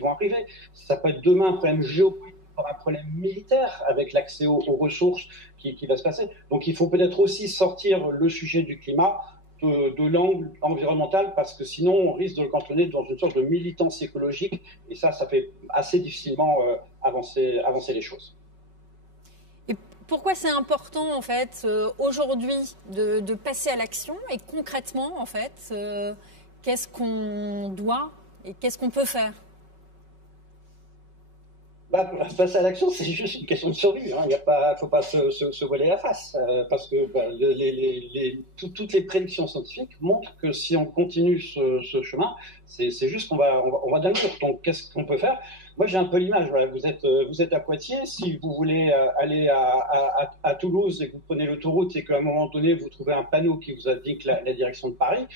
vont arriver. Ça peut être demain un problème géopolitique, un problème militaire avec l'accès aux ressources qui va se passer. Donc il faut peut-être aussi sortir le sujet du climat de l'angle environnemental, parce que sinon on risque de le cantonner dans une sorte de militance écologique, et ça fait assez difficilement avancer les choses. Et pourquoi c'est important en fait aujourd'hui de passer à l'action, et concrètement en fait qu'est-ce qu'on doit et qu'est-ce qu'on peut faire? Passer à l'action, c'est juste une question de survie. Il ne faut pas se voiler la face, parce que toutes les prédictions scientifiques montrent que si on continue ce chemin, c'est juste qu'on va dans le mur. Donc, qu'est-ce qu'on peut faire? Moi, j'ai un peu l'image. Voilà, vous êtes à Poitiers. Si vous voulez aller à Toulouse et que vous prenez l'autoroute et qu'à un moment donné, vous trouvez un panneau qui vous indique la direction de Paris,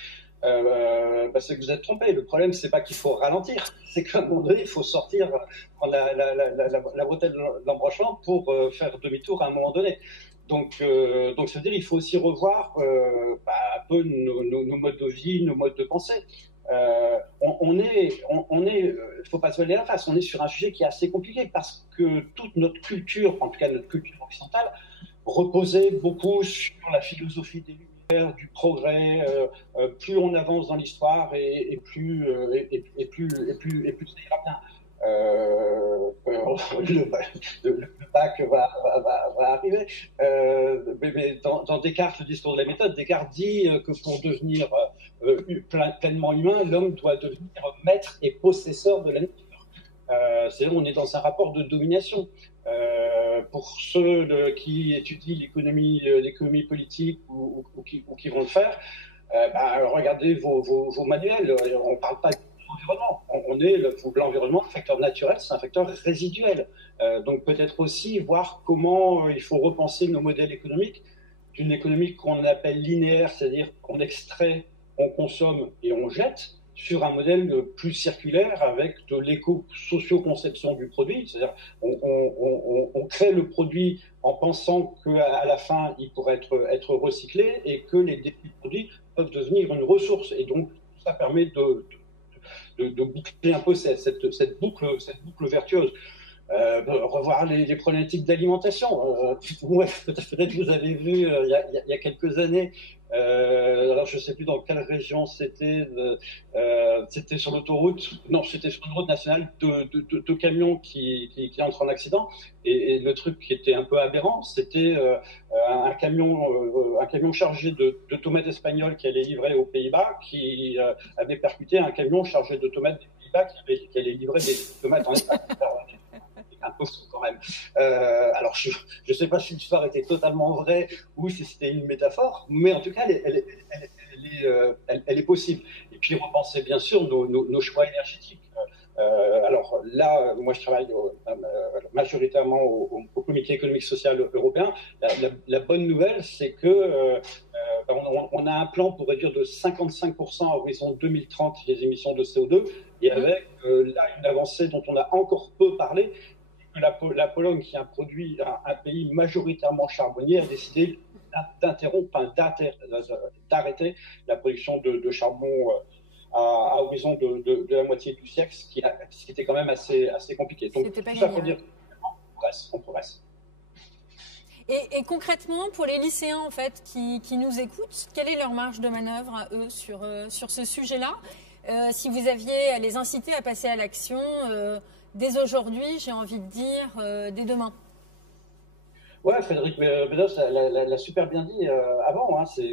c'est que vous êtes trompé. Le problème, c'est pas qu'il faut ralentir, c'est qu'à un moment donné, il faut sortir, prendre la bretelle de l'embranchement pour faire demi-tour à un moment donné. Donc ça veut dire qu'il faut aussi revoir un peu nos modes de vie, nos modes de pensée. Il faut pas se voiler la face. On est sur un sujet qui est assez compliqué, parce que toute notre culture, en tout cas notre culture occidentale, reposait beaucoup sur la philosophie des Lumières, du progrès. Plus on avance dans l'histoire et plus ça ira bien. Le bac va arriver. Mais dans Descartes, le discours de la méthode, Descartes dit que pour devenir pleinement humain, l'homme doit devenir maître et possesseur de la nature. C'est-à-dire qu'on est dans un rapport de domination. Pour ceux qui étudient l'économie politique ou qui vont le faire, regardez vos manuels. On ne parle pas de l'environnement. L'environnement, un facteur naturel, c'est un facteur résiduel. Donc peut-être aussi voir comment il faut repenser nos modèles économiques, d'une économie qu'on appelle linéaire, c'est-à-dire qu'on extrait, on consomme et on jette, sur un modèle plus circulaire avec de l'éco-socio-conception du produit. C'est-à-dire on crée le produit en pensant qu'à la fin, il pourrait être recyclé, et que les déchets de produits peuvent devenir une ressource. Et donc, ça permet de boucler un peu cette boucle vertueuse. Revoir les problématiques d'alimentation. Peut-être vous avez vu il y a quelques années, alors je ne sais plus dans quelle région c'était sur l'autoroute, non, c'était sur une route nationale, deux camions qui entrent en accident, et le truc qui était un peu aberrant, c'était un camion chargé de tomates espagnoles qui allait livrer aux Pays-Bas, qui avait percuté un camion chargé de tomates des Pays-Bas qui allait livrer des tomates en Espagne. Un peu fou quand même. Alors je ne sais pas si l'histoire était totalement vraie ou si c'était une métaphore, mais en tout cas elle est possible. Et puis repenser bien sûr nos choix énergétiques. Alors là, moi je travaille majoritairement au Comité économique social européen. La bonne nouvelle, c'est que on a un plan pour réduire de 55% à horizon 2030 les émissions de CO2, et avec là une avancée dont on a encore peu parlé. La Pologne, qui est un pays majoritairement charbonnier, a décidé d'arrêter la production de charbon à horizon de la moitié du siècle, ce qui était quand même assez compliqué. Donc tout ça pour dire qu'on progresse. Et concrètement, pour les lycéens en fait qui nous écoutent, quelle est leur marge de manœuvre à eux sur ce sujet-là? Si vous aviez à les inciter à passer à l'action dès aujourd'hui, j'ai envie de dire dès demain. Ouais, Frédéric Bedos l'a super bien dit avant. Hein, c'est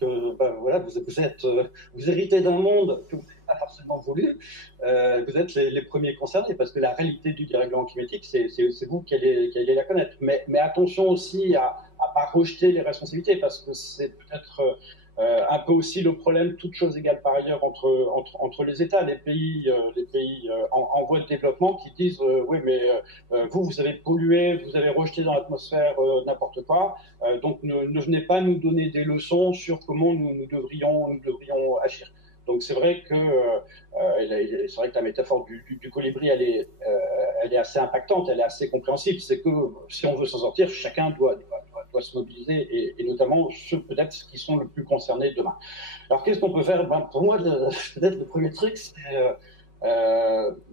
que voilà, vous héritez d'un monde que vous n'avez pas forcément voulu. Vous êtes les premiers concernés, parce que la réalité du dérèglement climatique, c'est vous qui allez la connaître. Mais attention aussi à pas rejeter les responsabilités, parce que c'est peut-être un peu aussi le problème, toutes choses égales par ailleurs, entre les États, les pays en voie de développement, qui disent oui, mais vous avez pollué, vous avez rejeté dans l'atmosphère n'importe quoi, donc ne venez pas nous donner des leçons sur comment nous devrions agir. Donc c'est vrai que la métaphore du colibri, elle est assez impactante, elle est assez compréhensible. C'est que si on veut s'en sortir, chacun doit se mobiliser, et notamment ceux peut-être qui sont le plus concernés demain. Alors qu'est-ce qu'on peut faire? Pour moi, peut-être le premier truc, c'est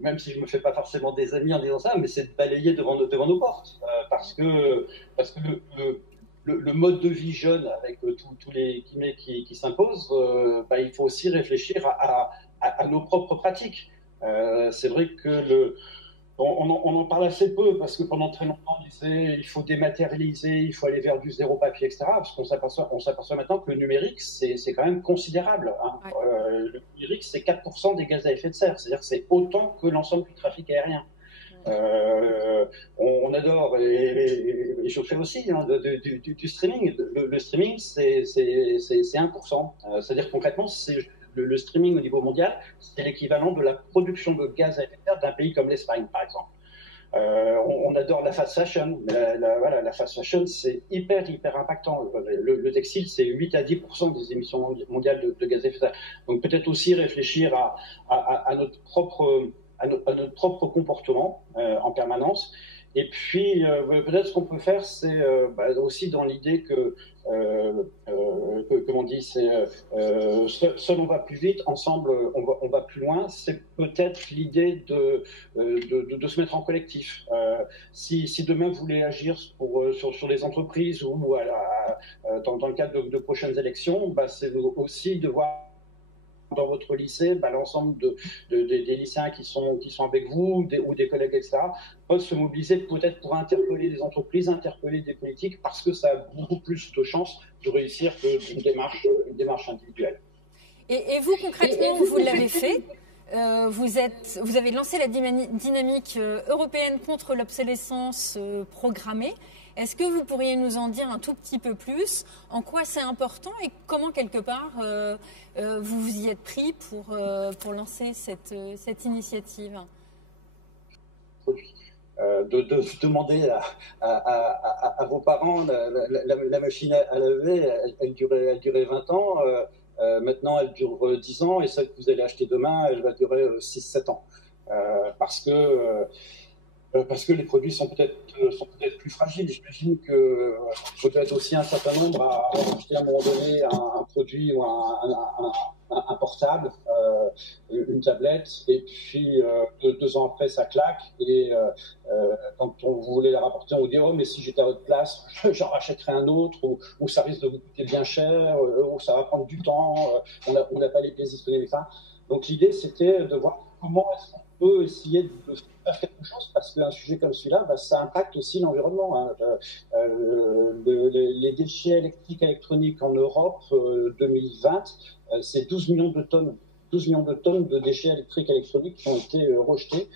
même si je me fais pas forcément des amis en disant ça, mais c'est de balayer devant nos portes, parce que le mode de vie jeune, avec tous les guillemets qui s'imposent, il faut aussi réfléchir à nos propres pratiques. C'est vrai que on en parle assez peu, parce que pendant très longtemps on disait il faut dématérialiser, il faut aller vers du zéro papier, etc. Parce qu'on s'aperçoit maintenant que le numérique, c'est quand même considérable. Hein. Ouais. Le numérique, c'est 4% des gaz à effet de serre, c'est-à-dire que c'est autant que l'ensemble du trafic aérien. On adore, et je fais aussi du streaming. Le streaming, c'est 1%. C'est-à-dire concrètement, le streaming au niveau mondial, c'est l'équivalent de la production de gaz à effet de serre d'un pays comme l'Espagne, par exemple. On adore la fast fashion, mais la fast fashion, c'est hyper impactant. Le textile, c'est 8 à 10% des émissions mondiales de gaz à effet de serre. Donc peut-être aussi réfléchir à notre propre comportement en permanence. Et puis, peut-être ce qu'on peut faire, c'est aussi dans l'idée que, comme on dit, seul on va plus vite, ensemble on va plus loin. C'est peut-être l'idée de se mettre en collectif. Si demain vous voulez agir sur les entreprises ou dans le cadre de prochaines élections, c'est aussi de voir dans votre lycée, l'ensemble des lycéens qui sont avec vous, ou des collègues, etc., peuvent se mobiliser peut-être pour interpeller des entreprises, interpeller des politiques, parce que ça a beaucoup plus de chances de réussir qu'une démarche individuelle. Et vous, concrètement, vous l'avez fait. Vous avez lancé la dynamique européenne contre l'obsolescence programmée. Est-ce que vous pourriez nous en dire un tout petit peu plus? En quoi c'est important et comment, quelque part, vous vous y êtes pris pour lancer cette initiative? De demander à vos parents, la machine à laver, elle durait 20 ans. Maintenant, elle dure 10 ans, et celle que vous allez acheter demain, elle va durer 6-7 ans. Parce que les produits sont peut-être plus fragiles. J'imagine que peut-être aussi un certain nombre à acheter à un moment donné un produit ou un portable, une tablette, et puis 2 ans après ça claque, et quand on voulait la rapporter, on vous dit oh mais si j'étais à votre place, j'en rachèterais un autre, ou ça risque de vous coûter bien cher, ou ça va prendre du temps, on n'a pas les pièces disponibles, etc. Donc l'idée c'était de voir comment est-ce qu'on peut essayer de faire quelque chose, parce qu'un sujet comme celui-là, ça impacte aussi l'environnement. Hein. Les déchets électriques et électroniques en Europe, 2020, c'est 12 millions de tonnes de déchets électriques et électroniques qui ont été rejetés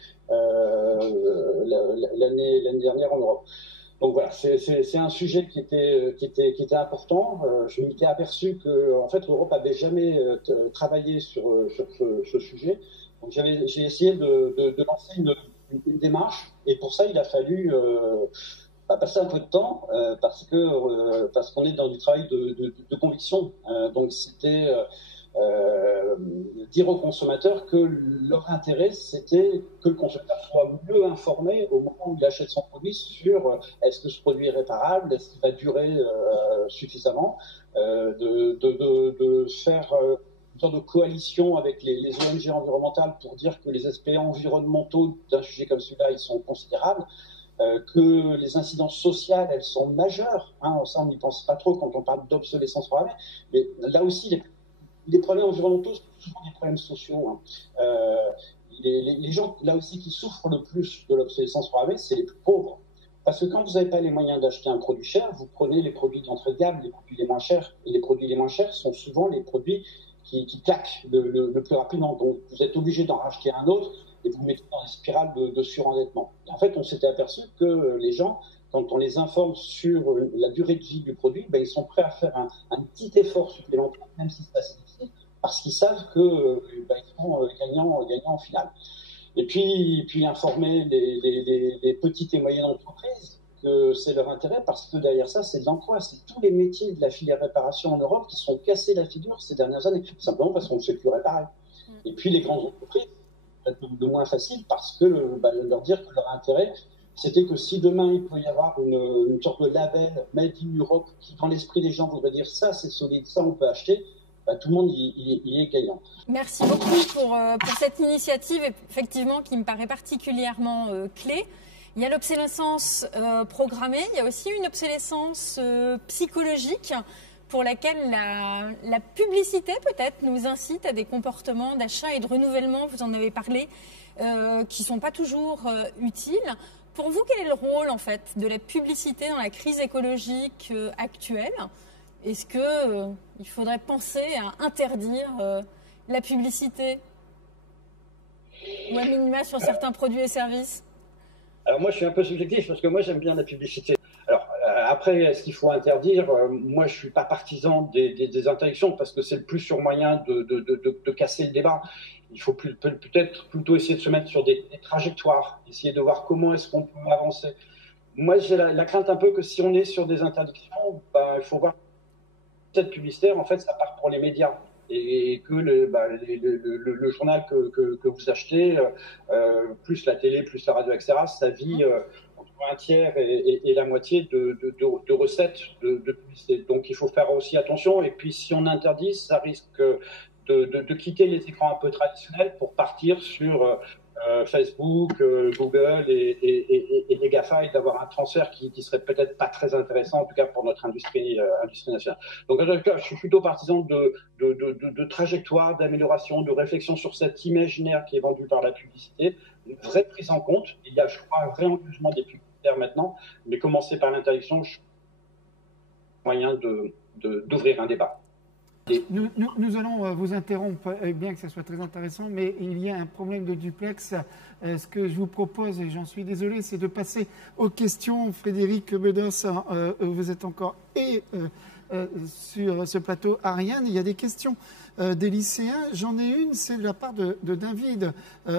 l'année dernière en Europe. Donc voilà, c'est un sujet qui était important. Je m'étais aperçu que en fait l'Europe n'avait jamais travaillé sur ce sujet. Donc j'ai essayé de lancer une démarche, et pour ça il a fallu passer un peu de temps, parce qu'on est dans du travail de conviction. Donc c'était dire aux consommateurs que leur intérêt, c'était que le consommateur soit mieux informé au moment où il achète son produit sur est-ce que ce produit est réparable, est-ce qu'il va durer suffisamment, de faire une sorte de coalition avec les ONG environnementales pour dire que les aspects environnementaux d'un sujet comme celui-là, ils sont considérables, que les incidences sociales, elles sont majeures. Hein, ça, on n'y pense pas trop quand on parle d'obsolescence programmée, mais là aussi, les problèmes environnementaux sont souvent des problèmes sociaux. Hein. Les gens, là aussi, qui souffrent le plus de l'obsolescence programmée, c'est les plus pauvres. Parce que quand vous n'avez pas les moyens d'acheter un produit cher, vous prenez les produits d'entrée de gamme, les produits les moins chers. Et les produits les moins chers sont souvent les produits qui claquent le plus rapidement. Donc, vous êtes obligé d'en racheter un autre, et vous mettez dans une spirale de surendettement. Et en fait, on s'était aperçu que les gens, quand on les informe sur la durée de vie du produit, ils sont prêts à faire un petit effort supplémentaire, même si c'est assez difficile, parce qu'ils savent qu'ils sont gagnants en finale. Et puis informer les petites et moyennes entreprises que c'est leur intérêt parce que derrière ça, c'est de l'emploi. C'est tous les métiers de la filière réparation en Europe qui se sont cassés la figure ces dernières années, simplement parce qu'on ne sait plus réparer. Et puis les grandes entreprises, c'est de moins facile parce que leur dire que leur intérêt, c'était que si demain il peut y avoir une sorte de label Made in Europe qui, dans l'esprit des gens, voudrait dire ça c'est solide, ça on peut acheter, tout le monde y est gagnant. Merci beaucoup pour cette initiative, effectivement, qui me paraît particulièrement clé. Il y a l'obsolescence programmée, il y a aussi une obsolescence psychologique pour laquelle la publicité peut-être nous incite à des comportements d'achat et de renouvellement, vous en avez parlé, qui ne sont pas toujours utiles. Pour vous, quel est le rôle en fait de la publicité dans la crise écologique actuelle ? Est-ce qu'il faudrait penser à interdire la publicité ou à minima sur certains produits et services ? Alors moi, je suis un peu subjectif parce que moi, j'aime bien la publicité. Alors après, est-ce qu'il faut interdire ? Moi, je suis pas partisan des interdictions parce que c'est le plus sûr moyen de casser le débat. Il faut peut-être plutôt essayer de se mettre sur des trajectoires, essayer de voir comment est-ce qu'on peut avancer. Moi, j'ai la crainte un peu que si on est sur des interdictions, il faut voir cette publicitaire, en fait, ça part pour les médias. Et que le journal que vous achetez, plus la télé, plus la radio, etc., ça vit entre un tiers et la moitié de recettes de publicité. Donc il faut faire aussi attention. Et puis si on interdit, ça risque de quitter les écrans un peu traditionnels pour partir sur Facebook, Google et les GAFA, et d'avoir un transfert qui serait peut-être pas très intéressant, en tout cas pour notre industrie nationale. Donc en tout cas, je suis plutôt partisan de trajectoire, d'amélioration, de réflexion sur cet imaginaire qui est vendu par la publicité, une vraie prise en compte. Il y a, je crois, un vrai engagement des publicitaires maintenant, mais commencer par l'interdiction, moyen d'ouvrir un débat. Nous allons vous interrompre, bien que ce soit très intéressant, mais il y a un problème de duplex. Ce que je vous propose, et j'en suis désolé, c'est de passer aux questions. Frédéric Bedos, vous êtes encore sur ce plateau. Ariane, il y a des questions des lycéens. J'en ai une, c'est de la part de David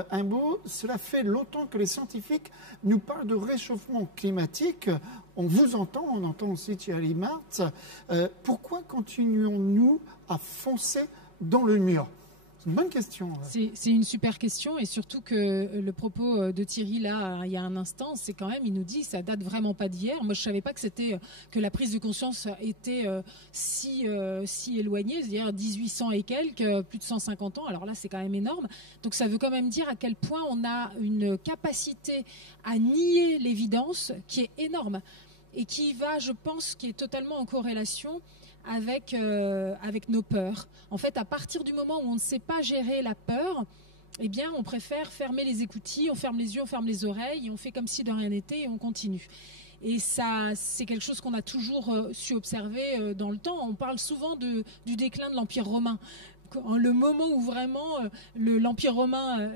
Imbeau. Cela fait longtemps que les scientifiques nous parlent de réchauffement climatique. On vous entend, on entend aussi Thierry Martz. Pourquoi continuons-nous à foncer dans le mur ? C'est une bonne question. C'est une super question, et surtout que le propos de Thierry là, il y a un instant, c'est quand même, il nous dit, ça date vraiment pas d'hier. Moi, je savais pas que la prise de conscience était si éloignée, c'est-à-dire 1800 et quelques, plus de 150 ans. Alors là, c'est quand même énorme. Donc ça veut quand même dire à quel point on a une capacité à nier l'évidence qui est énorme et qui va, je pense, qui est totalement en corrélation avec nos peurs. En fait, à partir du moment où on ne sait pas gérer la peur, eh bien, on préfère fermer les écoutilles, on ferme les yeux, on ferme les oreilles, et on fait comme si de rien n'était et on continue. Et ça, c'est quelque chose qu'on a toujours su observer dans le temps. On parle souvent du déclin de l'Empire romain. Le moment où vraiment l'Empire romain,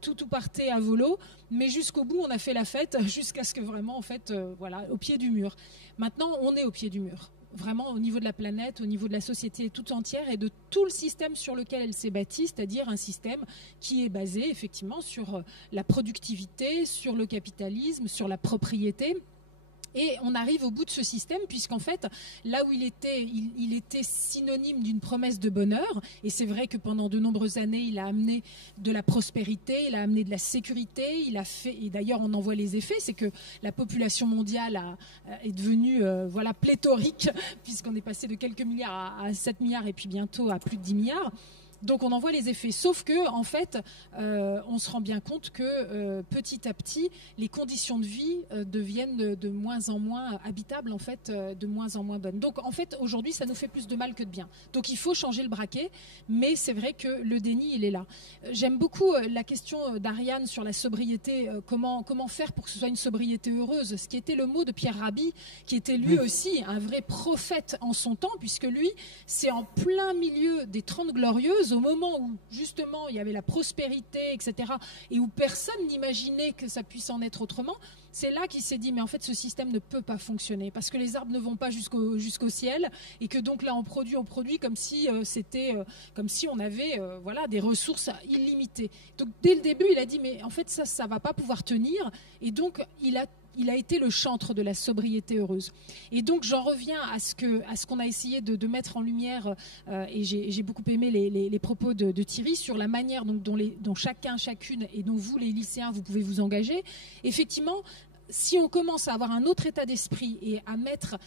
tout partait à volo, mais jusqu'au bout, on a fait la fête, jusqu'à ce que vraiment, en fait, au pied du mur. Maintenant, on est au pied du mur. Vraiment au niveau de la planète, au niveau de la société tout entière et de tout le système sur lequel elle s'est bâtie, c'est-à-dire un système qui est basé effectivement sur la productivité, sur le capitalisme, sur la propriété. Et on arrive au bout de ce système, puisqu'en fait, là où il était synonyme d'une promesse de bonheur, et c'est vrai que pendant de nombreuses années, il a amené de la prospérité, il a amené de la sécurité, et d'ailleurs on en voit les effets, c'est que la population mondiale est devenue pléthorique, puisqu'on est passé de quelques milliards à 7 milliards, et puis bientôt à plus de 10 milliards. Donc on en voit les effets, sauf que en fait, on se rend bien compte que petit à petit, les conditions de vie deviennent de moins en moins habitables, en fait, de moins en moins bonnes. Donc en fait, aujourd'hui, ça nous fait plus de mal que de bien. Donc il faut changer le braquet, mais c'est vrai que le déni, il est là. J'aime beaucoup la question d'Ariane sur la sobriété. Comment faire pour que ce soit une sobriété heureuse ? Ce qui était le mot de Pierre Rabhi, qui était lui aussi un vrai prophète en son temps, puisque lui, c'est en plein milieu des 30 Glorieuses, au moment où justement il y avait la prospérité, etc., et où personne n'imaginait que ça puisse en être autrement, c'est là qu'il s'est dit mais en fait ce système ne peut pas fonctionner parce que les arbres ne vont pas jusqu'au ciel, et que donc là on produit comme si comme si on avait des ressources illimitées. Donc dès le début il a dit mais en fait ça va pas pouvoir tenir, et donc il a il a été le chantre de la sobriété heureuse. Et donc j'en reviens à ce qu'on a essayé de mettre en lumière, et j'ai beaucoup aimé les propos de Thierry sur la manière dont chacun, chacune, et dont vous les lycéens, vous pouvez vous engager. Effectivement, si on commence à avoir un autre état d'esprit et à mettre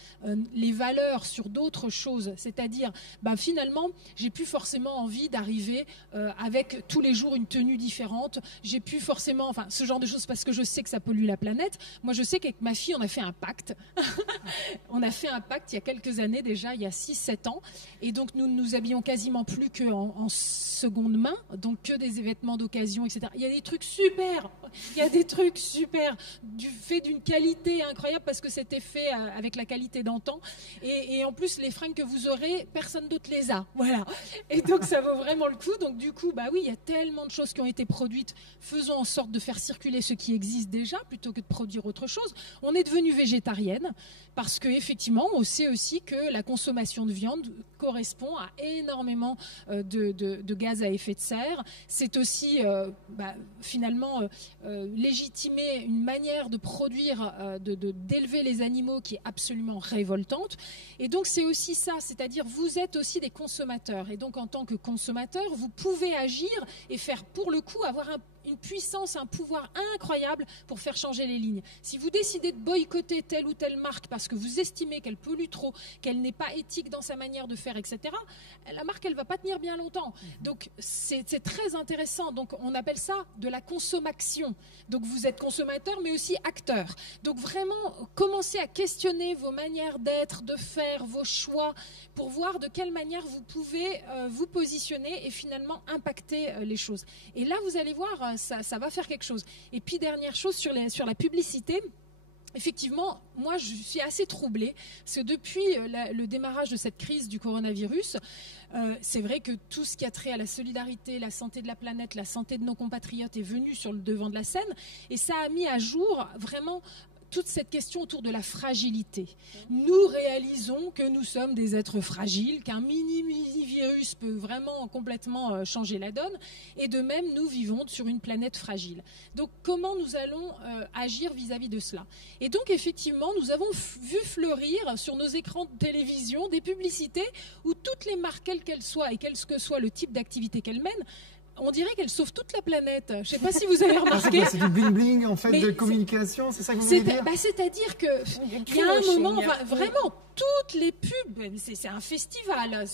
les valeurs sur d'autres choses, c'est-à-dire finalement j'ai plus forcément envie d'arriver avec tous les jours une tenue différente, j'ai plus forcément, enfin ce genre de choses, parce que je sais que ça pollue la planète. Moi je sais qu'avec ma fille on a fait un pacte on a fait un pacte il y a quelques années déjà, il y a 6-7 ans, et donc nous ne nous habillons quasiment plus qu'en seconde main, donc que des vêtements d'occasion, etc. Il y a des trucs super, du fait d'une qualité incroyable, parce que c'était fait avec la qualité d'antan, et en plus les fringues que vous aurez, personne d'autre les a, voilà, et donc ça vaut vraiment le coup. Donc du coup, oui, il y a tellement de choses qui ont été produites, faisons en sorte de faire circuler ce qui existe déjà, plutôt que de produire autre chose. On est devenu végétarienne, parce qu'effectivement, on sait aussi que la consommation de viande correspond à énormément de gaz à effet de serre. C'est aussi finalement légitimer une manière de produire, d'élever les animaux qui est absolument révoltante. Et donc c'est aussi ça, c'est-à-dire vous êtes aussi des consommateurs. Et donc en tant que consommateur, vous pouvez agir et faire pour le coup avoir une puissance, un pouvoir incroyable pour faire changer les lignes. Si vous décidez de boycotter telle ou telle marque parce que vous estimez qu'elle pollue trop, qu'elle n'est pas éthique dans sa manière de faire, etc., la marque, elle ne va pas tenir bien longtemps. Donc, c'est très intéressant. Donc, on appelle ça de la consommation. Donc, vous êtes consommateur, mais aussi acteur. Donc, vraiment, commencez à questionner vos manières d'être, de faire, vos choix, pour voir de quelle manière vous pouvez vous positionner et finalement impacter les choses. Et là, vous allez voir, ça va faire quelque chose. Et puis, dernière chose sur la publicité, effectivement, moi, je suis assez troublée, parce que depuis le démarrage de cette crise du coronavirus, c'est vrai que tout ce qui a trait à la solidarité, la santé de la planète, la santé de nos compatriotes est venu sur le devant de la scène, et ça a mis à jour vraiment toute cette question autour de la fragilité. Nous réalisons que nous sommes des êtres fragiles, qu'un mini-virus peut vraiment complètement changer la donne, et de même, nous vivons sur une planète fragile. Donc, comment nous allons agir vis-à-vis de cela? Et donc, effectivement, nous avons vu fleurir sur nos écrans de télévision des publicités où toutes les marques, quelles qu'elles soient, et quel que soit le type d'activité qu'elles mènent, on dirait qu'elle sauve toute la planète. Je ne sais pas si vous avez remarqué. C'est du bling-bling, en fait, de communication, c'est ça que vous voulez dire? C'est-à-dire qu'il y a un moment, vraiment, toutes les pubs, c'est un festival.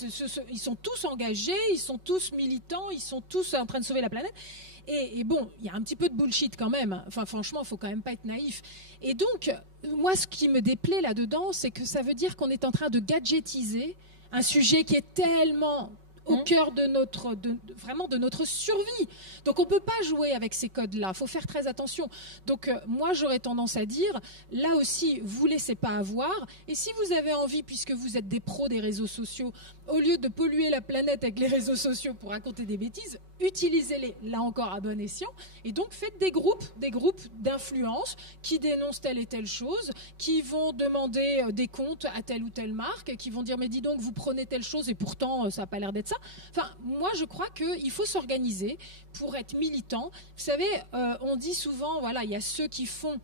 Ils sont tous engagés, ils sont tous militants, ils sont tous en train de sauver la planète. Et bon, il y a un petit peu de bullshit quand même. Enfin, franchement, il ne faut quand même pas être naïf. Et donc, moi, ce qui me déplaît là-dedans, c'est que ça veut dire qu'on est en train de gadgetiser un sujet qui est tellement au cœur vraiment de notre survie. Donc on ne peut pas jouer avec ces codes-là, il faut faire très attention. Donc moi j'aurais tendance à dire, là aussi, vous ne laissez pas avoir, et si vous avez envie, puisque vous êtes des pros des réseaux sociaux, au lieu de polluer la planète avec les réseaux sociaux pour raconter des bêtises, utilisez-les, là encore à bon escient, et donc faites des groupes d'influence qui dénoncent telle et telle chose, qui vont demander des comptes à telle ou telle marque, qui vont dire mais dis donc vous prenez telle chose et pourtant ça n'a pas l'air d'être ça. Enfin, moi je crois qu'il faut s'organiser pour être militant. Vous savez, on dit souvent, voilà, il y a ceux qui font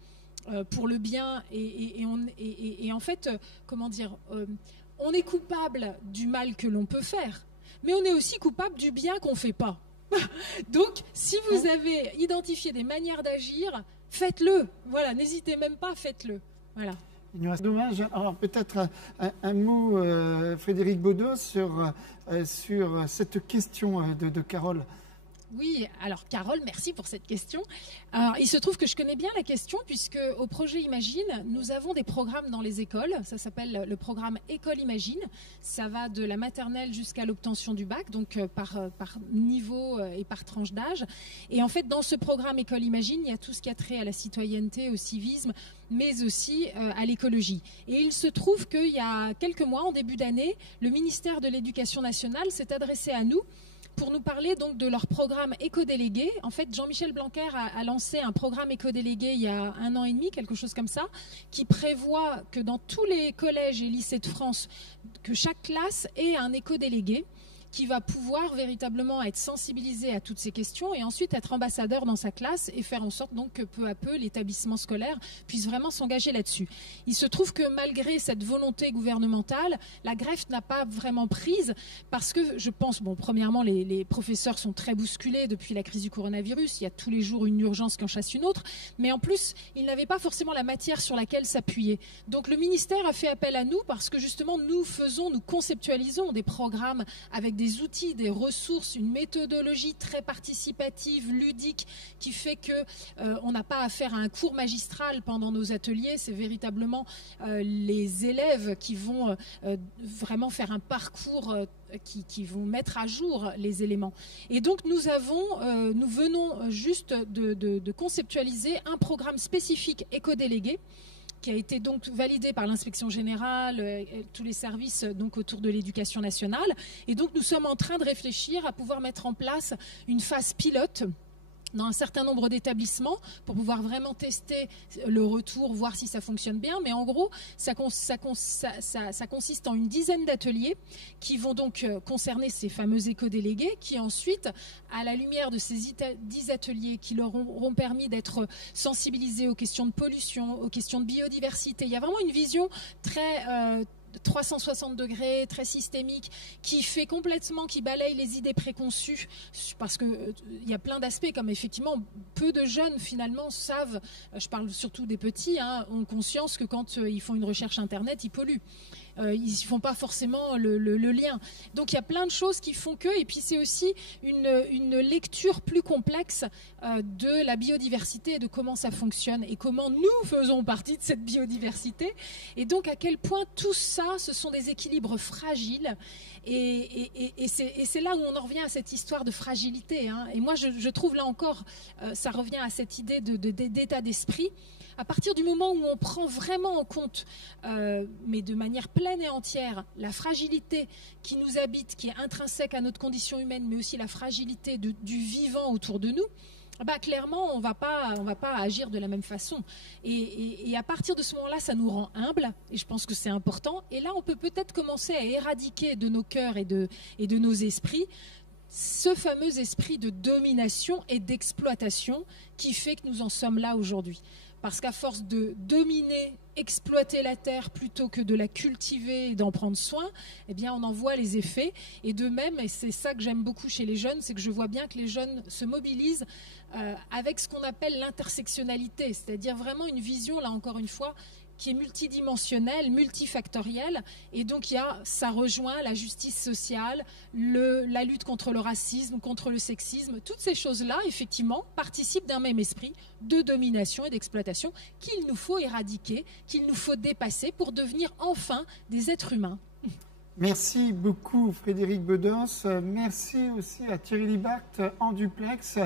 pour le bien et en fait, comment dire, on est coupable du mal que l'on peut faire, mais on est aussi coupable du bien qu'on ne fait pas. Donc, si vous avez identifié des manières d'agir, faites-le. Voilà, n'hésitez même pas, faites-le. Voilà. Il nous reste dommage. Alors peut-être un mot, Frédéric Baudot, sur cette question de Carole. Oui, alors Carole, merci pour cette question. Alors, il se trouve que je connais bien la question puisque au projet Imagine, nous avons des programmes dans les écoles. Ça s'appelle le programme École Imagine. Ça va de la maternelle jusqu'à l'obtention du bac, donc par niveau et par tranche d'âge. Et en fait, dans ce programme École Imagine, il y a tout ce qui a trait à la citoyenneté, au civisme, mais aussi à l'écologie. Et il se trouve qu'il y a quelques mois, en début d'année, le ministère de l'Éducation nationale s'est adressé à nous pour nous parler donc de leur programme éco-délégué. En fait, Jean-Michel Blanquer a lancé un programme éco-délégué il y a 1 an et demi, quelque chose comme ça, qui prévoit que dans tous les collèges et lycées de France, que chaque classe ait un éco-délégué qui va pouvoir véritablement être sensibilisé à toutes ces questions et ensuite être ambassadeur dans sa classe et faire en sorte donc que peu à peu l'établissement scolaire puisse vraiment s'engager là-dessus. Il se trouve que malgré cette volonté gouvernementale, la greffe n'a pas vraiment prise parce que je pense, bon, premièrement, les professeurs sont très bousculés depuis la crise du coronavirus. Il y a tous les jours une urgence qui en chasse une autre. Mais en plus, ils n'avaient pas forcément la matière sur laquelle s'appuyer. Donc le ministère a fait appel à nous parce que justement, nous conceptualisons des programmes avec des outils, des ressources, une méthodologie très participative, ludique, qui fait que on n'a pas affaire à un cours magistral pendant nos ateliers. C'est véritablement les élèves qui vont vraiment faire un parcours qui vont mettre à jour les éléments. Et donc nous venons juste de conceptualiser un programme spécifique éco-délégué qui a été donc validé par l'inspection générale, tous les services donc autour de l'éducation nationale. Et donc nous sommes en train de réfléchir à pouvoir mettre en place une phase pilote dans un certain nombre d'établissements pour pouvoir vraiment tester le retour, voir si ça fonctionne bien. Mais en gros, ça consiste en une dizaine d'ateliers qui vont donc concerner ces fameux éco-délégués qui ensuite, à la lumière de ces 10 ateliers qui leur auront permis d'être sensibilisés aux questions de pollution, aux questions de biodiversité, il y a vraiment une vision très 360 degrés, très systémique, qui fait complètement, qui balaye les idées préconçues, parce que il y a plein d'aspects, comme effectivement peu de jeunes finalement savent, je parle surtout des petits, ont conscience que quand ils font une recherche internet, ils polluent. Ils ne font pas forcément le lien. Donc il y a plein de choses qui font que, et puis c'est aussi une lecture plus complexe de la biodiversité et de comment ça fonctionne et comment nous faisons partie de cette biodiversité. Et donc à quel point tout ça, ce sont des équilibres fragiles. Et c'est là où on en revient à cette histoire de fragilité. Et moi je trouve là encore, ça revient à cette idée d'état d'esprit. À partir du moment où on prend vraiment en compte, mais de manière pleine et entière, la fragilité qui nous habite, qui est intrinsèque à notre condition humaine, mais aussi la fragilité du vivant autour de nous, clairement, on va pas agir de la même façon. Et à partir de ce moment-là, ça nous rend humbles, et je pense que c'est important. Et là, on peut peut-être commencer à éradiquer de nos cœurs et de nos esprits ce fameux esprit de domination et d'exploitation qui fait que nous en sommes là aujourd'hui. Parce qu'à force de dominer, exploiter la terre plutôt que de la cultiver et d'en prendre soin, eh bien on en voit les effets. Et de même, et c'est ça que j'aime beaucoup chez les jeunes, c'est que je vois bien que les jeunes se mobilisent avec ce qu'on appelle l'intersectionnalité, c'est-à-dire vraiment une vision, là encore une fois, qui est multidimensionnelle, multifactorielle, et donc ça rejoint la justice sociale, la lutte contre le racisme, contre le sexisme, toutes ces choses-là, effectivement, participent d'un même esprit de domination et d'exploitation qu'il nous faut éradiquer, qu'il nous faut dépasser pour devenir enfin des êtres humains. Merci beaucoup Frédéric Bedos, merci aussi à Thierry Libacht en duplex.